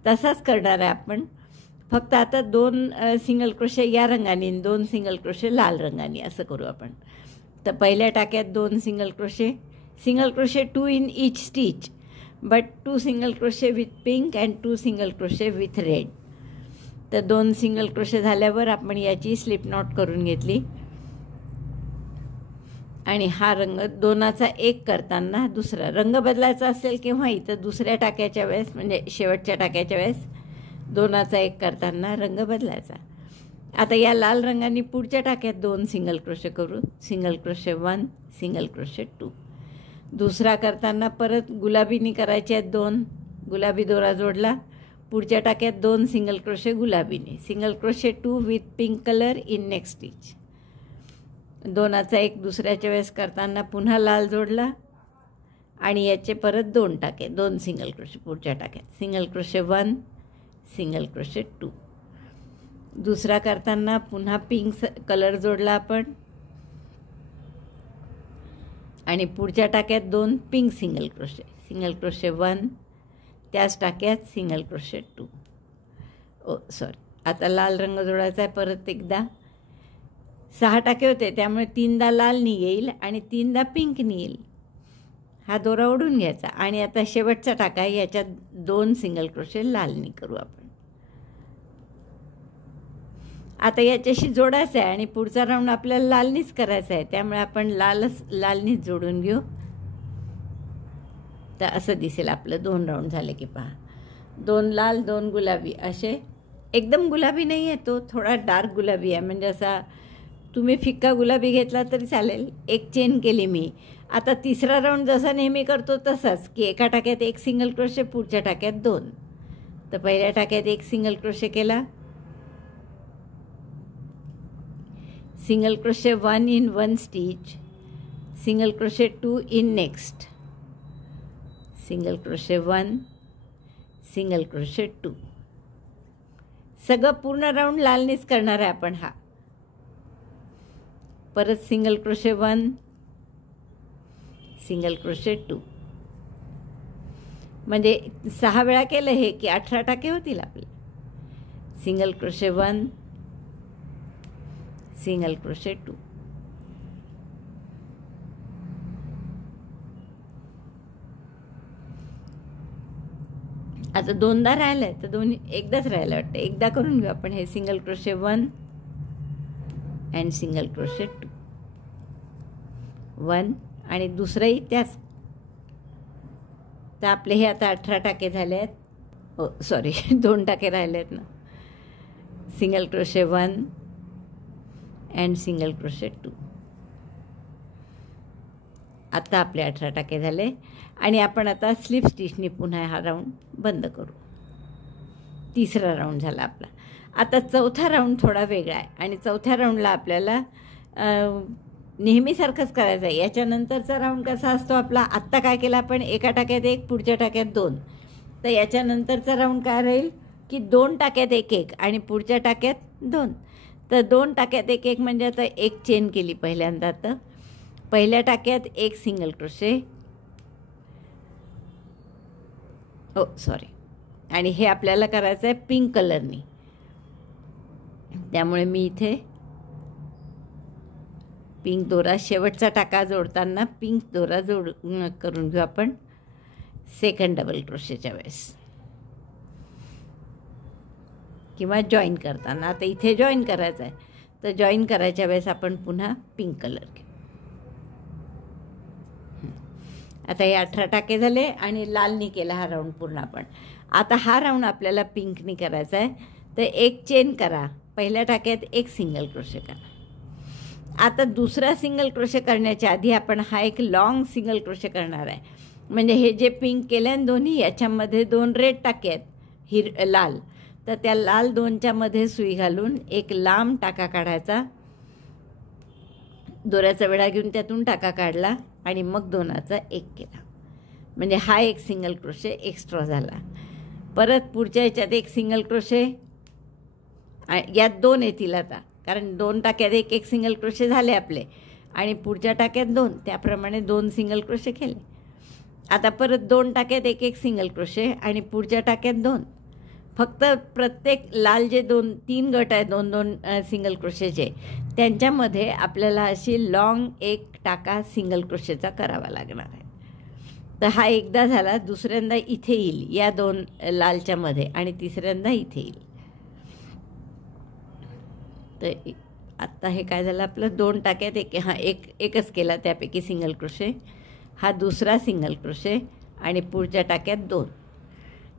तसाच करणार आहे आपण. फक्त आता 2 सिंगल क्रोशे या रंगाने, 2 सिंगल क्रोशे लाल रंगाने असं करू आपण. तर पहिल्या टाक्यात 2 single crochet, single crochet 2 in each stitch, but 2 single crochet with pink and 2 single crochet with red. तर 2 सिंगल क्रोशे झाल्यावर आपण याची स्लिप नॉट करून घेतली, आणि हा रंग दोनाचा एक करताना दुसरा रंग बदलायचा असेल किंवा इथं दुसऱ्या टाक्याच्या वेळेस म्हणजे शेवटच्या टाक्याच्या वेळेस दोनाचा एक करताना रंग बदलायचा. आता या लाल रंगाने पुढच्या टाक्यात 2 सिंगल क्रोशे करू. Single crochet 1, single crochet 2. दुसरा करताना परत गुलाबीनी करायचे आहेत 2. गुलाबी दोरा जोडला. पुढच्या टाक्यात 2 सिंगल क्रोशे गुलाबीने. Single crochet 2 with pink colour in next stitch. दोनाचा एक दुसऱ्याच्या वेळेस करताना पुन्हा लाल जोडला, आणि याचे परत 2 टाके, 2 सिंगल क्रोशे पुढच्या टाक्यात. Single crochet 1, single crochet 2. दुसरा करताना पुन्हा पिंक कलर जोडला आपण, आणि पुढच्या टाक्यात 2 pink single crochet. Single crochet 1, त्याच टाक्यात सिंगल क्रोशे 2. सॉरी, आता लाल रंग जोडायचा आहे परत एकदा. 6 टाके होते त्यामुळे 3दा लाल निघेल आणि 3दा पिंक निघेल. हा दोरा ओढून घ्यायचा आणि आता शेवटचा टाका आहे, याच्यात 2 सिंगल क्रोशे लालनी करू आपण. आता याच्याशी जोडायचं आहे आणि पुढचा राऊंड आपल्याला लालनीच करायचा आहे, त्यामुळे आपण लालनीच जोडून घेऊ. तर असं दिसेल आपलं 2 राऊंड झाले की पहा. 2 लाल 2 गुलाबी, असे एकदम गुलाबी नाही आहे, तो थोडा डार्क गुलाबी आहे. म्हणजे असा तुम्ही फिक्का गुलाबी घेतला तरी चालेल. एक चेन केली मी. आता तिसरा राऊंड जसा नेहमी करतो तसाच, की एका टाक्यात 1 सिंगल क्रोशे, पुढच्या टाक्यात 2. तर पहिल्या टाक्यात 1 सिंगल क्रोशे केला, single crochet 1 in 1 stitch, single crochet 2 in next, single crochet 1, single crochet 2. सगळं पूर्ण राऊंड लालनीच करणार आहे आपण. हा परत सिंगल क्रोशे 1, सिंगल क्रोशे 2. म्हणजे 6 वेळा केलं हे की 18 टाके होतील आपले. Single crochet 1, single crochet 2. आता 2दा राहिलं आहे, तर दोन्ही एकदाच राहिलं वाटतं. एकदा करून घेऊ आपण हे. Single crochet 1 and single crochet 2, 1 आणि दुसरंही त्याच. तर आपले हे आता 18 टाके झाले आहेत. सॉरी 2 टाके राहिले आहेत ना. Single crochet 1 and single crochet 2. आता आपले 18 टाके झाले आणि आपण आता स्लिप स्टिचनी पुन्हा हा राऊंड बंद करू. तिसरा राऊंड झाला आपला. आता चौथा राऊंड थोडा वेगळा आहे आणि चौथ्या राऊंडला आपल्याला नेहमीसारखंच करायचं आहे. याच्यानंतरचा राऊंड कसा असतो आपला, आत्ता काय केलं आपण, एका टाक्यात 1, पुढच्या टाक्यात 2. तर याच्यानंतरचा राऊंड काय राहील की 2 टाक्यात 1 आणि पुढच्या टाक्यात 2. तर 2 टाक्यात 1 म्हणजे आता 1 चेन केली पहिल्यांदा. तर पहिल्या टाक्यात 1 सिंगल क्रोशे, सॉरी, आणि हे आपल्याला करायचं आहे पिंक कलरनी. त्यामुळे मी इथे पिंक दोरा, शेवटचा टाका जोडताना पिंक दोरा करून घेऊ आपण सेकंड डबल क्रोशेच्या वेळेस किंवा जॉईन करताना. आता इथे जॉईन करायचं आहे, तर जॉईन करायच्या वेळेस आपण पुन्हा पिंक कलर घेऊ. आता हे 18 टाके झाले आणि लालनी केला हा राऊंड पूर्ण आपण. आता हा राऊंड आपल्याला पिंकनी करायचा आहे. तर 1 चेन करा, पहिल्या टाक्यात 1 सिंगल क्रोशे करा. आता दुसरा सिंगल क्रोशे करण्याच्या आधी आपण हा एक लॉंग सिंगल क्रोशे करणार आहे. म्हणजे हे जे पिंक केले आणि दोन्ही याच्यामध्ये 2 रेड टाके आहेत लाल, तर त्या लाल 2च्या मध्ये सुई घालून एक लांब टाका काढायचा. दोऱ्याचा वेढा घेऊन त्यातून टाका काढला आणि मग 2चा 1 केला. म्हणजे हा एक सिंगल क्रोशे एक्स्ट्रा झाला. परत पुढच्या याच्यात 1 सिंगल क्रोशे, यात 2 येतील आता, कारण 2 टाक्यात 1 सिंगल क्रोशे झाले आपले आणि पुढच्या टाक्यात 2, त्याप्रमाणे 2 सिंगल क्रोशे केले. आता परत 2 टाक्यात 1 सिंगल क्रोशे आणि पुढच्या टाक्यात 2. फक्त प्रत्येक लाल जे 2-3 गट आहेत 2-2 सिंगल क्रोशेचे, त्यांच्यामध्ये आपल्याला अशी लॉंग 1 टाका सिंगल क्रोशेचा करावा लागणार आहे. तर हा एकदा झाला. दुसऱ्यांदा इथे येईल या 2 लालच्या मध्ये आणि तिसऱ्यांदा इथे येईल. तर आत्ता हे काय झालं आपलं, 2 टाक्यात 1 एकच केला त्यापैकी सिंगल क्रोशे. हा दुसरा सिंगल क्रोशे आणि पुढच्या टाक्यात 2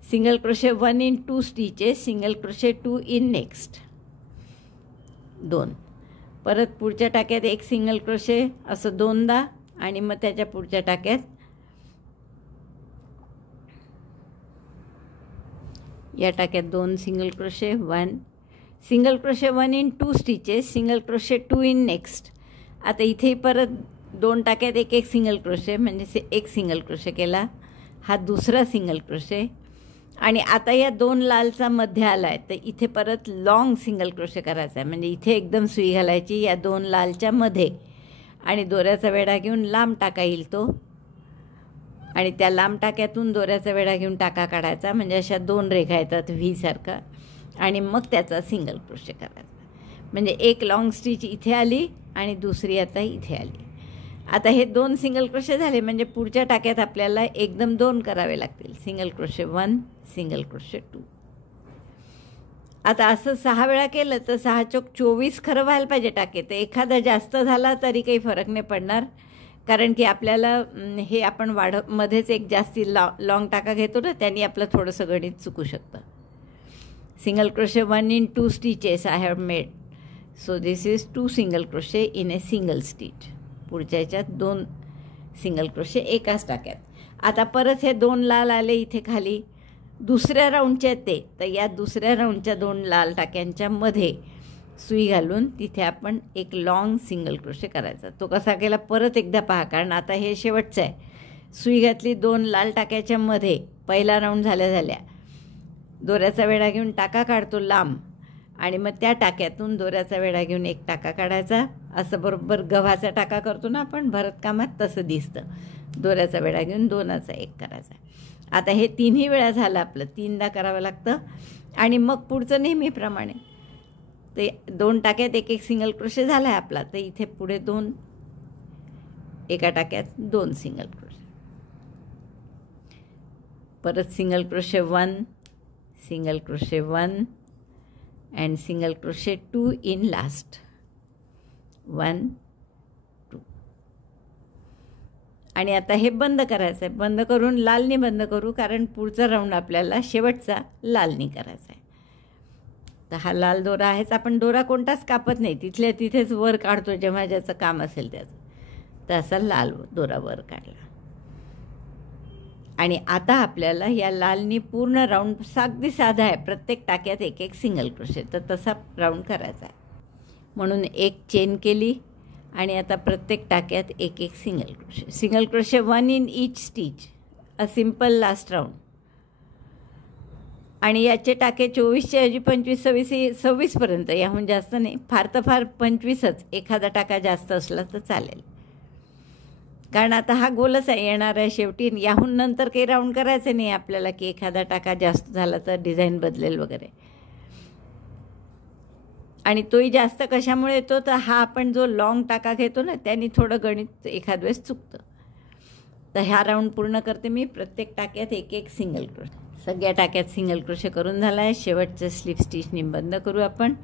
single crochet 1 in 2 stitches, single crochet 2 in next, 2. परत पुढच्या टाक्यात 1 सिंगल क्रोशे असं 2दा आणि मग त्याच्या पुढच्या टाक्यात या टाक्यात 2 single crochet, 1 single crochet 1 in 2 stitches, single crochet 2 in next. आता इथे परत 2 टाक्यात 1 सिंगल क्रोशे म्हणजे 1 सिंगल क्रोशे केला. हा दुसरा सिंगल क्रोशे आणि आता या 2 लालचा मध्ये आला आहे, तर इथे परत लॉंग सिंगल क्रोशे करायचा आहे. म्हणजे इथे एकदम सुई घालायची या 2 लालच्या मध्ये आणि दोऱ्याचा वेढा घेऊन लांब टाका येईल तो आणि त्या लांब टाक्यातून दोऱ्याचा वेढा घेऊन टाका काढायचा. म्हणजे अशा 2 रेघा येतात व्ही सारखा आणि मग त्याचा सिंगल क्रोशे करायचा. म्हणजे एक लॉंग स्टिच इथे आली आणि दुसरी आता इथे आली. आता हे 2 सिंगल क्रोशे झाले, म्हणजे पुढच्या टाक्यात आपल्याला एकदम 2 करावे लागतील. Single crochet 1, single crochet 2. आता असं 6 वेळा केलं तर 6 चोक 24 खरं व्हायला पाहिजे टाके. तर एखादा जास्त झाला तरी काही फरक नाही पडणार, कारण की आपल्याला हे आपण मध्येच एक जास्ती लॉंग टाका घेतो ना, त्यांनी आपलं थोडंसं गणित चुकू शकतं. Single crochet 1 in 2 stitches I have made. So this is 2 single crochet in a single stitch. पुढच्या ह्याच्यात 2 सिंगल क्रोशे एकाच टाक्यात. आता परत हे 2 लाल आले इथे खाली, दुसऱ्या राऊंडचे ते. तर या दुसऱ्या राऊंडच्या 2 लाल टाक्यांच्या मध्ये सुई घालून तिथे आपण एक लॉंग सिंगल क्रोशे करायचा. तो कसा केला परत एकदा पहा, कारण आता हे शेवटचं आहे. सुई घातली 2 लाल टाक्याच्या मध्ये, पहिला राऊंड झाल्या दोऱ्याचा वेढा घेऊन टाका काढतो लांब, आणि मग त्या टाक्यातून दोऱ्याचा वेढा घेऊन एक टाका काढायचा. असं बरोबर गव्हाचा टाका करतो ना आपण भरतकामात, तसं दिसतं. दोऱ्याचा वेढा घेऊन 2चा 1 करायचा. आता हे 3ही वेळा झालं आपलं, 3दा करावं लागतं. आणि मग पुढचं नेहमीप्रमाणे ते 2 टाक्यात एक सिंगल क्रोशे झाला आहे आपला. तर इथे पुढे 2, एका टाक्यात 2 सिंगल क्रोशे, परत single crochet 1, single crochet 1 and single crochet 2 in last. 1, 2. आणि आता हे बंद करायचं आहे. बंद करून लालनी बंद करू, कारण पुढचा राऊंड आपल्याला शेवटचा लालनी करायचा आहे. तर हा लाल दोरा आहेच. आपण दोरा कोणताच कापत नाही, तिथल्या तिथेच वर काढतो जेव्हा ज्याचं काम असेल त्याचं. तर असा लाल दोरा वर काढला. आणि आता आपल्याला या लालनी पूर्ण राऊंड अगदी साधा आहे, प्रत्येक टाक्यात एक सिंगल क्रोशे, तर तसा राऊंड करायचा आहे. म्हणून एक चेन केली आणि आता प्रत्येक टाक्यात एक single crochet. Single crochet 1 in each stitch, a simple last round. आणि याचे टाके 24च्या ऐवजी 25, 26पर्यंत, याहून जास्त नाही. फार तर फार 25च, एखादा टाका जास्त असला तर चालेल, कारण आता हा गोलच आहे येणार आहे शेवटी. याहून नंतर काही राऊंड करायचे नाही आपल्याला, की एखादा टाका जास्त झाला तर डिझाईन बदलेल वगैरे. आणि तोही जास्त कशामुळे येतो, तर हा आपण जो लॉंग टाका घेतो ना, त्यांनी थोडं गणित एखाद वेळेस चुकतं. तर हा राऊंड पूर्ण करते मी. प्रत्येक टाक्यात एक सिंगल क्रोशे. सगळ्या टाक्यात सिंगल क्रोशे करून झाला आहे. शेवटचं स्लिप स्टिचनी बंद करू आपण.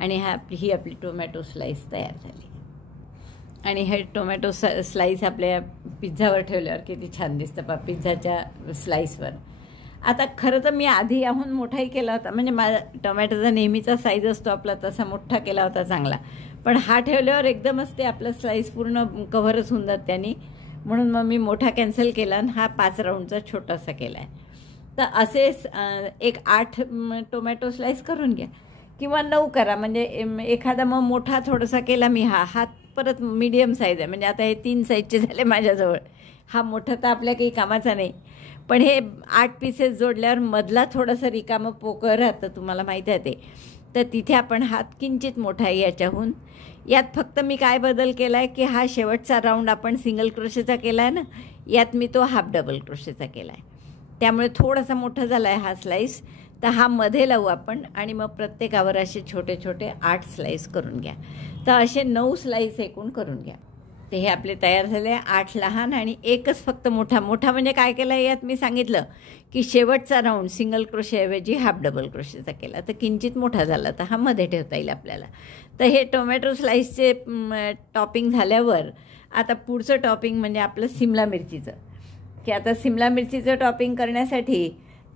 आणि ही आपली टोमॅटो स्लाईस तयार झाली. आणि हे टोमॅटो स्लाईस आपल्या पिझ्झावर ठेवल्यावर किती छान दिसतं पहा, पिझ्झाच्या स्लाईसवर. आता खरं तर मी आधी याहून मोठाही केला होता, म्हणजे माझा टोमॅटोचा नेहमीचा साईज असतो आपला, तसा मोठा केला होता चांगला. पण हा ठेवल्यावर एकदमच ते आपलं स्लाईस पूर्ण कव्हरच होऊन जात त्यांनी, म्हणून मग मी मोठा कॅन्सल केला आणि हा 5 राऊंडचा छोटासा केला आहे. तर असेच एक 8 टोमॅटो स्लाईस करून घ्या, किंवा 9 करा. म्हणजे एखादा मग मोठा थोडासा केला मी. हा परत मीडियम साईज आहे, म्हणजे आता हे 3 साईजचे झाले माझ्याजवळ. हा मोठा तर आपल्या काही कामाचा नाही, पण हे 8 पीसेस जोडल्यावर मधला थोडंसं रिकामं पोकळ राहतं, तुम्हाला माहीत आहे ते. तर तिथे आपण हात किंचित मोठा आहे याच्याहून. यात फक्त मी काय बदल केला आहे, की हा शेवटचा राऊंड आपण सिंगल क्रोशेचा केला आहे ना, यात मी तो हाफ डबल क्रोशेचा केला आहे. त्यामुळे थोडासा मोठा झाला आहे हा स्लाईस. तर हा मध्ये लावू आपण, आणि मग प्रत्येकावर असे छोटे छोटे 8 स्लाईस करून घ्या. तर असे 9 स्लाईस एकूण करून घ्या. ते हे आपले तयार झाले. 8 लहान आणि एकच फक्त मोठा. मोठा म्हणजे काय केलं यात मी सांगितलं, की शेवटचा राऊंड सिंगल क्रोशेऐवजी हाफ डबल क्रोशेचा केला, तर किंचित मोठा झाला, तर हा मध्ये ठेवता येईल आपल्याला. तर हे टोमॅटो स्लाईसचे टॉपिंग झाल्यावर आता पुढचं टॉपिंग म्हणजे आपलं सिमला मिरचीचं. की आता सिमला मिरचीचं टॉपिंग करण्यासाठी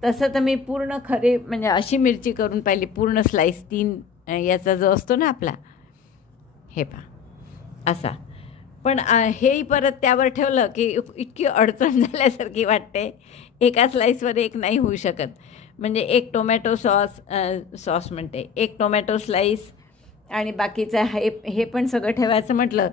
तसं तर मी पूर्ण खरे म्हणजे अशी मिरची करून पाहिली, पूर्ण स्लाईस 3 याचा जो असतो ना आपला, हे पहा असा. पण हेही परत त्यावर ठेवलं की इतकी अडचण झाल्यासारखी वाटते. एका स्लाईसवर एक नाही होऊ शकत. म्हणजे एक टोमॅटो सॉस म्हणते, एक टोमॅटो स्लाईस आणि बाकीचं हे पण सगळं ठेवायचं म्हटलं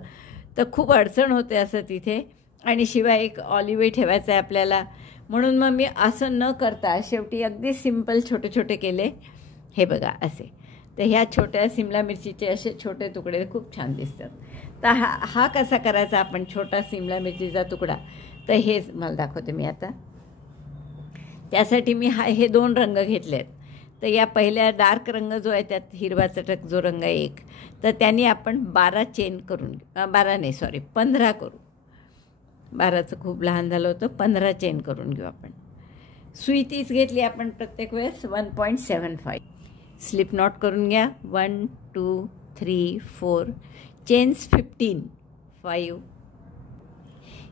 तर खूप अडचण होते असं तिथे. आणि शिवाय एक ऑलिव्हही ठेवायचं आहे आपल्याला. म्हणून मग मी असं न करता शेवटी अगदी सिंपल छोटे छोटे केले. हे बघा असे. तर ह्या छोट्या सिमला मिरचीचे असे छोटे तुकडे खूप छान दिसतात. तर हा कसा करायचा आपण छोटा सिमला मिरचीचा तुकडा, तर हेच मला दाखवते मी आता. त्यासाठी मी हे 2 रंग घेतले आहेत. तर या पहिल्या डार्क रंग जो आहे त्यात हिरवा चटक जो रंग आहे एक, तर त्यांनी आपण 12 चेन करून घेऊ. 12 नाही, सॉरी 15 करू. 12चं खूप लहान झालं होतं. 15 चेन करून घेऊ आपण. सुई तीच घेतली आपण प्रत्येक वेळेस 1.75. स्लिप नॉट करून घ्या. 1 2 3 4 चेन्स 15. 5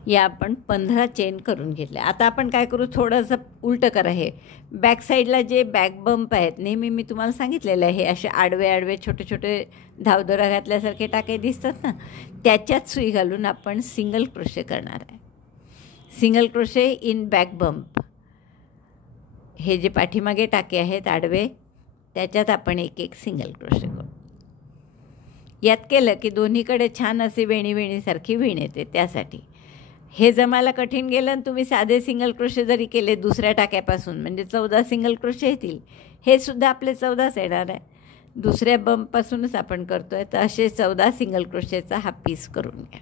या आपण 15 चेन करून घेतल्या. आता आपण काय करू, थोडंसं उलटं करा. हे बॅक साईडला जे बॅक बंप आहेत, नेहमी मी तुम्हाला सांगितलेलं आहे, हे असे आडवे आडवे छोटे छोटे धावदोरा घातल्यासारखे टाके दिसतात ना, त्याच्यात सुई घालून आपण सिंगल क्रोशे करणार आहे. Single crochet in back bump. हे जे पाठीमागे टाके आहेत आडवे, त्याच्यात आपण एक एक सिंगल क्रोशे करू. यात केलं की दोन्हीकडे छान असे वेणीसारखी वीण येते. त्यासाठी हे जमायला कठीण गेलं आणि तुम्ही साधे सिंगल क्रोशे जरी केले दुसऱ्या टाक्यापासून, म्हणजे 14 सिंगल क्रोशे येतील. हे सुद्धा आपले 14च येणार आहे. दुसऱ्या बंपपासूनच आपण करतो आहे, तर असे 14 सिंगल क्रोशेचा हा पीस करून घ्या.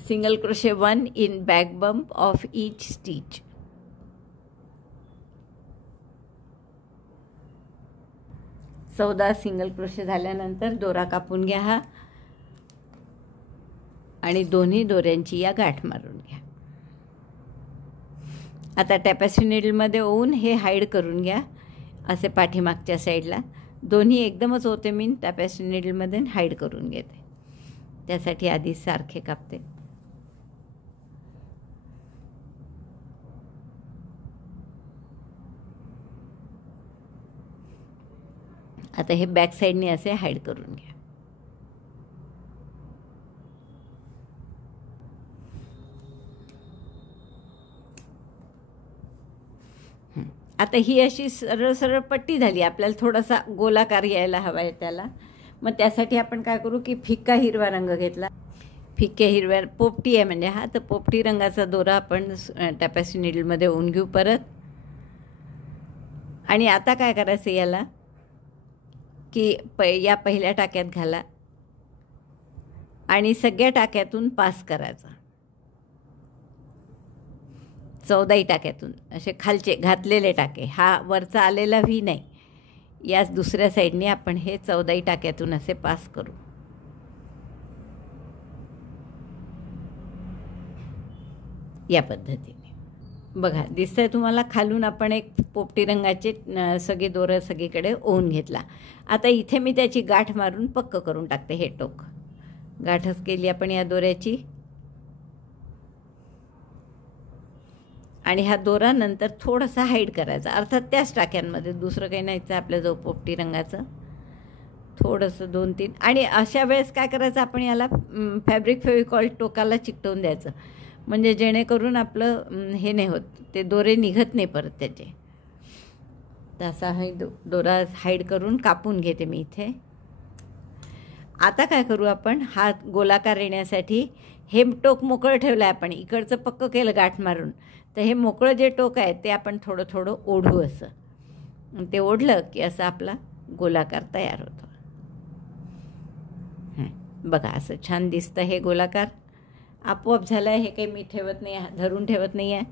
Single crochet 1 in back bump of each stitch. चौदा सिंगल क्रोशे झाल्यानंतर दोरा कापून घ्या हा, आणि दोन्ही दोऱ्यांची या गाठ मारून घ्या. आता टॅपेस्ट्री नीडलमध्ये ओवून हे हाईड करून घ्या असे पाठीमागच्या साईडला. दोन्ही एकदमच होते मी टॅपेस्ट्री नीडलमध्ये हाईड करून घेते. त्यासाठी आधी सारखे कापते. आता हे बॅक साईडने असे हाईड करून घ्या. आता ही अशी सरळ सरळ पट्टी झाली. आपल्याला थोडासा गोलाकार यायला हवा आहे त्याला. मग त्यासाठी आपण काय करू की फिक्का हिरवा रंग घेतला. फिक्या हिरव्या पोपटी आहे म्हणजे हा, तर पोपटी रंगाचा दोरा आपण टॅपेस्ट्री नीडलमध्ये ओवून घेऊ परत. आणि आता काय करायचं याला की या पहिल्या टाक्यात घाला आणि सगळ्या टाक्यातून पास करायचा. 14 टाक्यातून असे खालचे घातलेले टाके, हा वरचा आलेला व्ही नाही, याच दुसऱ्या साईडने आपण हे 14 टाक्यातून असे पास करू. या पद्धतीने बघा दिसतंय तुम्हाला. खालून आपण एक पोपटी रंगाचे सगळे दोरं सगळीकडे ओवून घेतला. आता इथे मी त्याची गाठ मारून पक्क करून टाकते. हे टोक गाठच केली आपण या दोऱ्याची. आणि हा दोरा नंतर थोडासा हाईड करायचा, अर्थात त्याच टाक्यांमध्ये, दुसरं काही नाहीचं आपल्याजवळ पोपटी रंगाचं. थोडंसं 2-3. आणि अशा वेळेस काय करायचं, आपण याला फॅब्रिक फेविकॉल टोकाला चिकटवून द्यायचं, म्हणजे जेणेकरून आपलं हे नाही होत, ते दोरे निघत नाही परत त्याचे. तसा हा दोरा हाईड करून कापून घेते मी इथे. आता काय करू आपण, हा गोलाकार येण्यासाठी हे टोक मोकळं ठेवलं आहे आपण, इकडचं पक्क केलं गाठ मारून, तर हे मोकळं जे टोक आहे ते आपण थोडं थोडं ओढू. असं ते ओढलं की असं आपला गोलाकार तयार होतो. बघा असं छान दिसतं हे गोलाकार. आपोआप झालं आहे, हे काही मी ठेवत नाही, धरून ठेवत नाही आहे.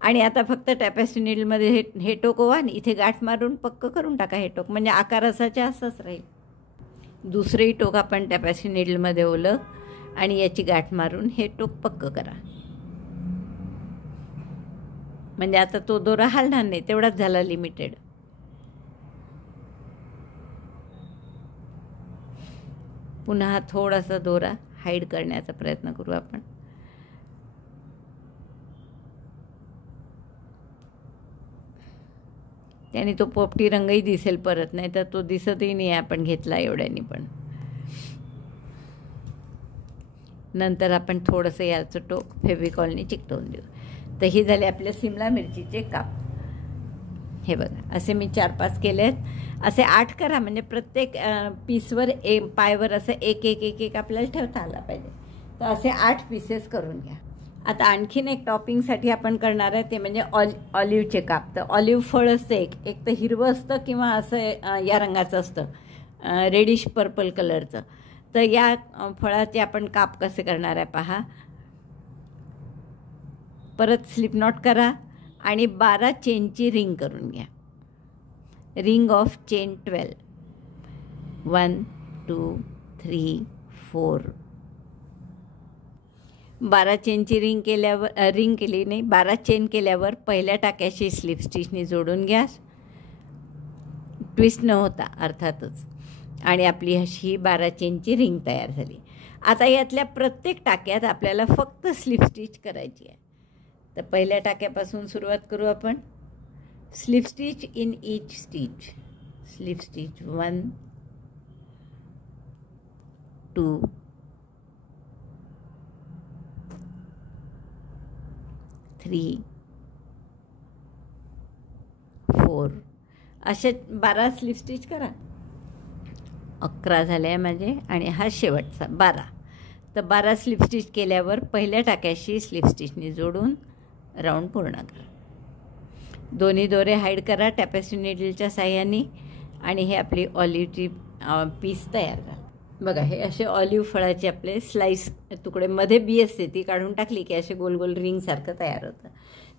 आणि आता फक्त टॅपेस्ट्री नीडलमध्ये हे टोक ओवा आणि इथे गाठ मारून पक्क करून टाका. हे टोक म्हणजे आकार असाच्या असंच राहील. दुसरंही टोक आपण टॅपेस्ट्री नीडलमध्ये ओवलं आणि याची गाठ मारून हे टोक पक्क करा. म्हणजे आता तो दोरा हलणार नाही, तेवढाच झाला लिमिटेड. पुन्हा थोडासा दोरा हाईड करण्याचा प्रयत्न करू आपण. त्याने तो पोपटी रंगही दिसेल परत, नाही तर तो दिसतही नाही आपण घेतला एवढ्यानी. पण नंतर आपण थोडंसं याचं टोक फेविकॉलने चिकटवून देऊ. तर ही झाले आपले सिमला मिरचीचे काप. हे बघा असे मी 4-5 केले आहेत. असे 8 करा, म्हणजे प्रत्येक पीसवर पायवर असं एक एक एक एक आपल्याला ठेवता आला पाहिजे. तर असे 8 पीसेस करून घ्या. आता आणखीन एक टॉपिंगसाठी आपण करणार आहे, ते म्हणजे ऑलिव्हचे काप. तर ऑलिव्ह फळ असतं एक तर हिरवं असतं किंवा असं या रंगाचं असतं, रेडिश पर्पल कलरचं. तर या फळाचे आपण काप कसे करणार आहे पहा. परत स्लिप नॉट करा आणि 12 चेनची रिंग करून घ्या. Ring of chain 12. 1 2 3 4. 12 चेनची रिंग केली नाही, 12 चेन केल्यावर पहिल्या टाक्याशी स्लिप स्टिचनी जोडून घ्या, ट्विस्ट न होता अर्थातच, आणि आपली अशी 12 चेनची रिंग तयार झाली. आता यातल्या प्रत्येक टाक्यात आपल्याला फक्त स्लिप स्टिच करायची आहे. तर पहिल्या टाक्यापासून सुरुवात करू आपण. Slip stitch in each stitch. Slip stitch 1 2 3 4. अशा 12 स्लिप स्टिच करा. 11 झाले माझे आणि हा शेवटचा 12. तर 12 स्लिप स्टिच केल्यावर पहिल्या टाक्याशी स्लिप स्टिचनी जोडून राऊंड पूर्ण करा. दोन्ही दोरे हाईड करा टॅपेस्ट्री नीडलच्या साह्याने आणि हे आपली ऑलिव्हची पीस तयार करा. बघा, हे असे ऑलिव्ह फळाचे आपले स्लाइस तुकडे, मध्ये बी असते ती काढून टाकली की असे गोल गोल रिंगसारखं तयार होतं.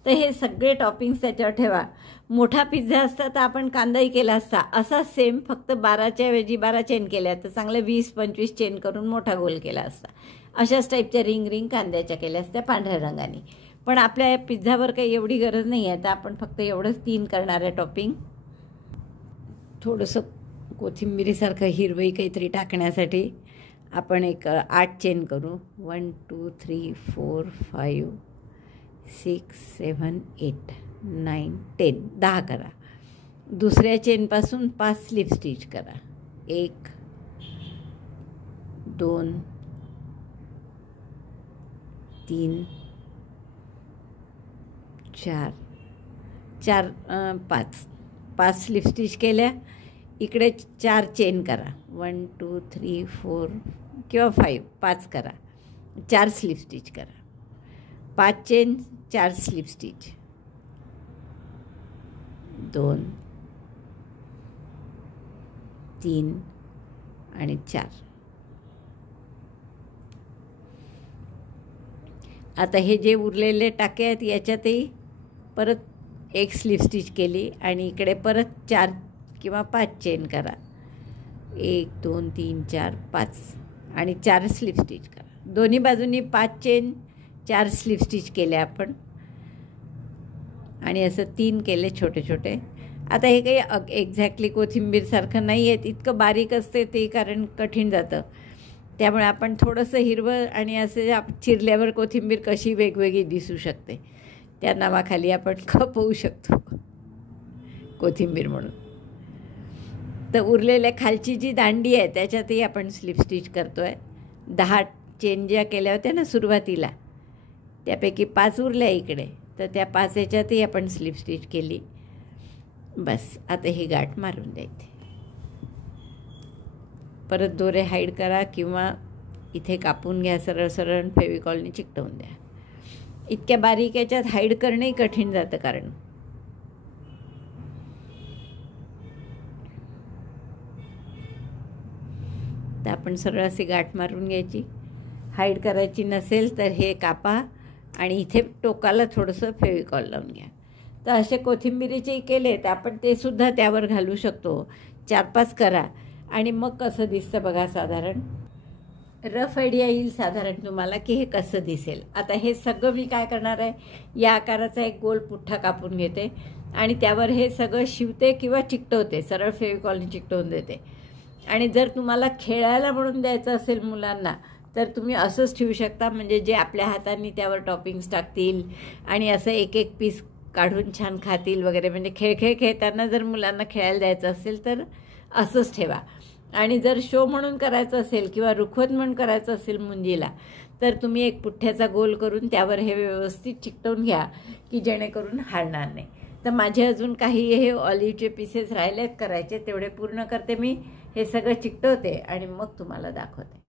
तर हे सगळे टॉपिंग्स त्याच्यावर ठेवा. मोठा पिझ्झा असता तर आपण कांदाही केला असता, असा सेम, फक्त 12च्या ऐवजी 12 चेन केल्या तर चांगलं 20-25 चेन करून मोठा गोल केला असता. अशाच टाईपच्या रिंग कांद्याच्या केल्या असत्या पांढऱ्या रंगाने. पण आपल्या पिझ्झावर काही एवढी गरज नाही आहे, तर आपण फक्त एवढंच 3 करणार आहे टॉपिंग. थोडंसं कोथिंबिरीसारखं हिरवई काहीतरी टाकण्यासाठी आपण एक 8 चेन करू. 1 2 3 4 5 6 7 8 9 10. 10 करा. दुसऱ्या चेनपासून 5 स्लिप स्टिच करा. 1 2 3 4 5 स्लिप स्टिच केल्या. इकडे 4 चेन करा. 1 2 3 4 किंवा 5 करा. 4 स्लिप स्टिच करा. 5 चेन, 4 स्लिप स्टिच. 2 3 आणि 4. आता हे जे उरलेले टाके आहेत याच्यातही परत 1 स्लिप स्टिच केली आणि इकडे परत 4 किंवा 5 चेन करा. 1 2 3 4 5 आणि 4 स्लिप स्टिच करा. दोन्ही बाजूंनी 5 चेन, 4 स्लिप स्टिच केले आपण आणि असं 3 केले छोटे छोटे. आता हे काही एक्झॅक्टली कोथिंबीरसारखं नाही आहे, इतकं बारीक असते ते, कारण कठीण जातं. त्यामुळे आपण थोडंसं हिरवं आणि असे चिरल्यावर कोथिंबीर कशी वेगवेगळी दिसू शकते त्या नावाखाली आपण खपवू शकतो कोथिंबीर म्हणून. तर उरलेल्या खालची जी दांडी आहे त्याच्यातही आपण स्लिप स्टिच करतो आहे. 10 चेन ज्या केल्या होत्या ना सुरुवातीला, त्यापैकी 5 उरल्या इकडे, तर त्या 5 याच्यातही आपण स्लिप स्टिच केली. बस आता ही गाठ मारून द्यायची. परत दोरे हाईड करा किंवा इथे कापून घ्या सरळ सरळ, फेविकॉलने चिकटवून द्या. इतक्या बारीक याच्यात हाईड करणंही कठीण जातं, कारण तर आपण सरळ अशी गाठ मारून घ्यायची. हाईड करायची नसेल तर हे कापा आणि इथे टोकाला थोडंसं फेविकॉल लावून घ्या. तर असे कोथिंबिरीचे केले तर आपण ते सुद्धा त्यावर घालू शकतो. 4-5 करा आणि मग कसं दिसतं बघा. साधारण रफ आयडिया येईल साधारण तुम्हाला की हे कसं दिसेल. आता हे सगळं मी काय करणार आहे, या आकाराचा एक गोल पुठ्ठा कापून घेते आणि त्यावर हे सगळं शिवते किंवा चिकटवते, सरळ फेविकॉलने चिकटवून देते. आणि जर तुम्हाला खेळायला म्हणून द्यायचं असेल मुलांना तर तुम्ही असंच ठेवू शकता, म्हणजे जे आपल्या हातांनी त्यावर टॉपिंग्स टाकतील आणि असं एक एक पीस काढून छान खातील वगैरे. म्हणजे खेळताना जर मुलांना खेळायला द्यायचं असेल तर असंच ठेवा. आणि जर शो म्हणून करायचं असेल किंवा रुखवत म्हणून करायचं असेल मुंजीला, तर तुम्ही एक पुठ्ठ्याचा गोल करून त्यावर हे व्यवस्थित चिकटवून घ्या की जेणेकरून हालणार नाही. तर माझे अजून काही हे ऑलिव्हचे पीसेस राहिलेत करायचे, तेवढे पूर्ण करते मी. हे सगळं चिकटवते आणि मग तुम्हाला दाखवते.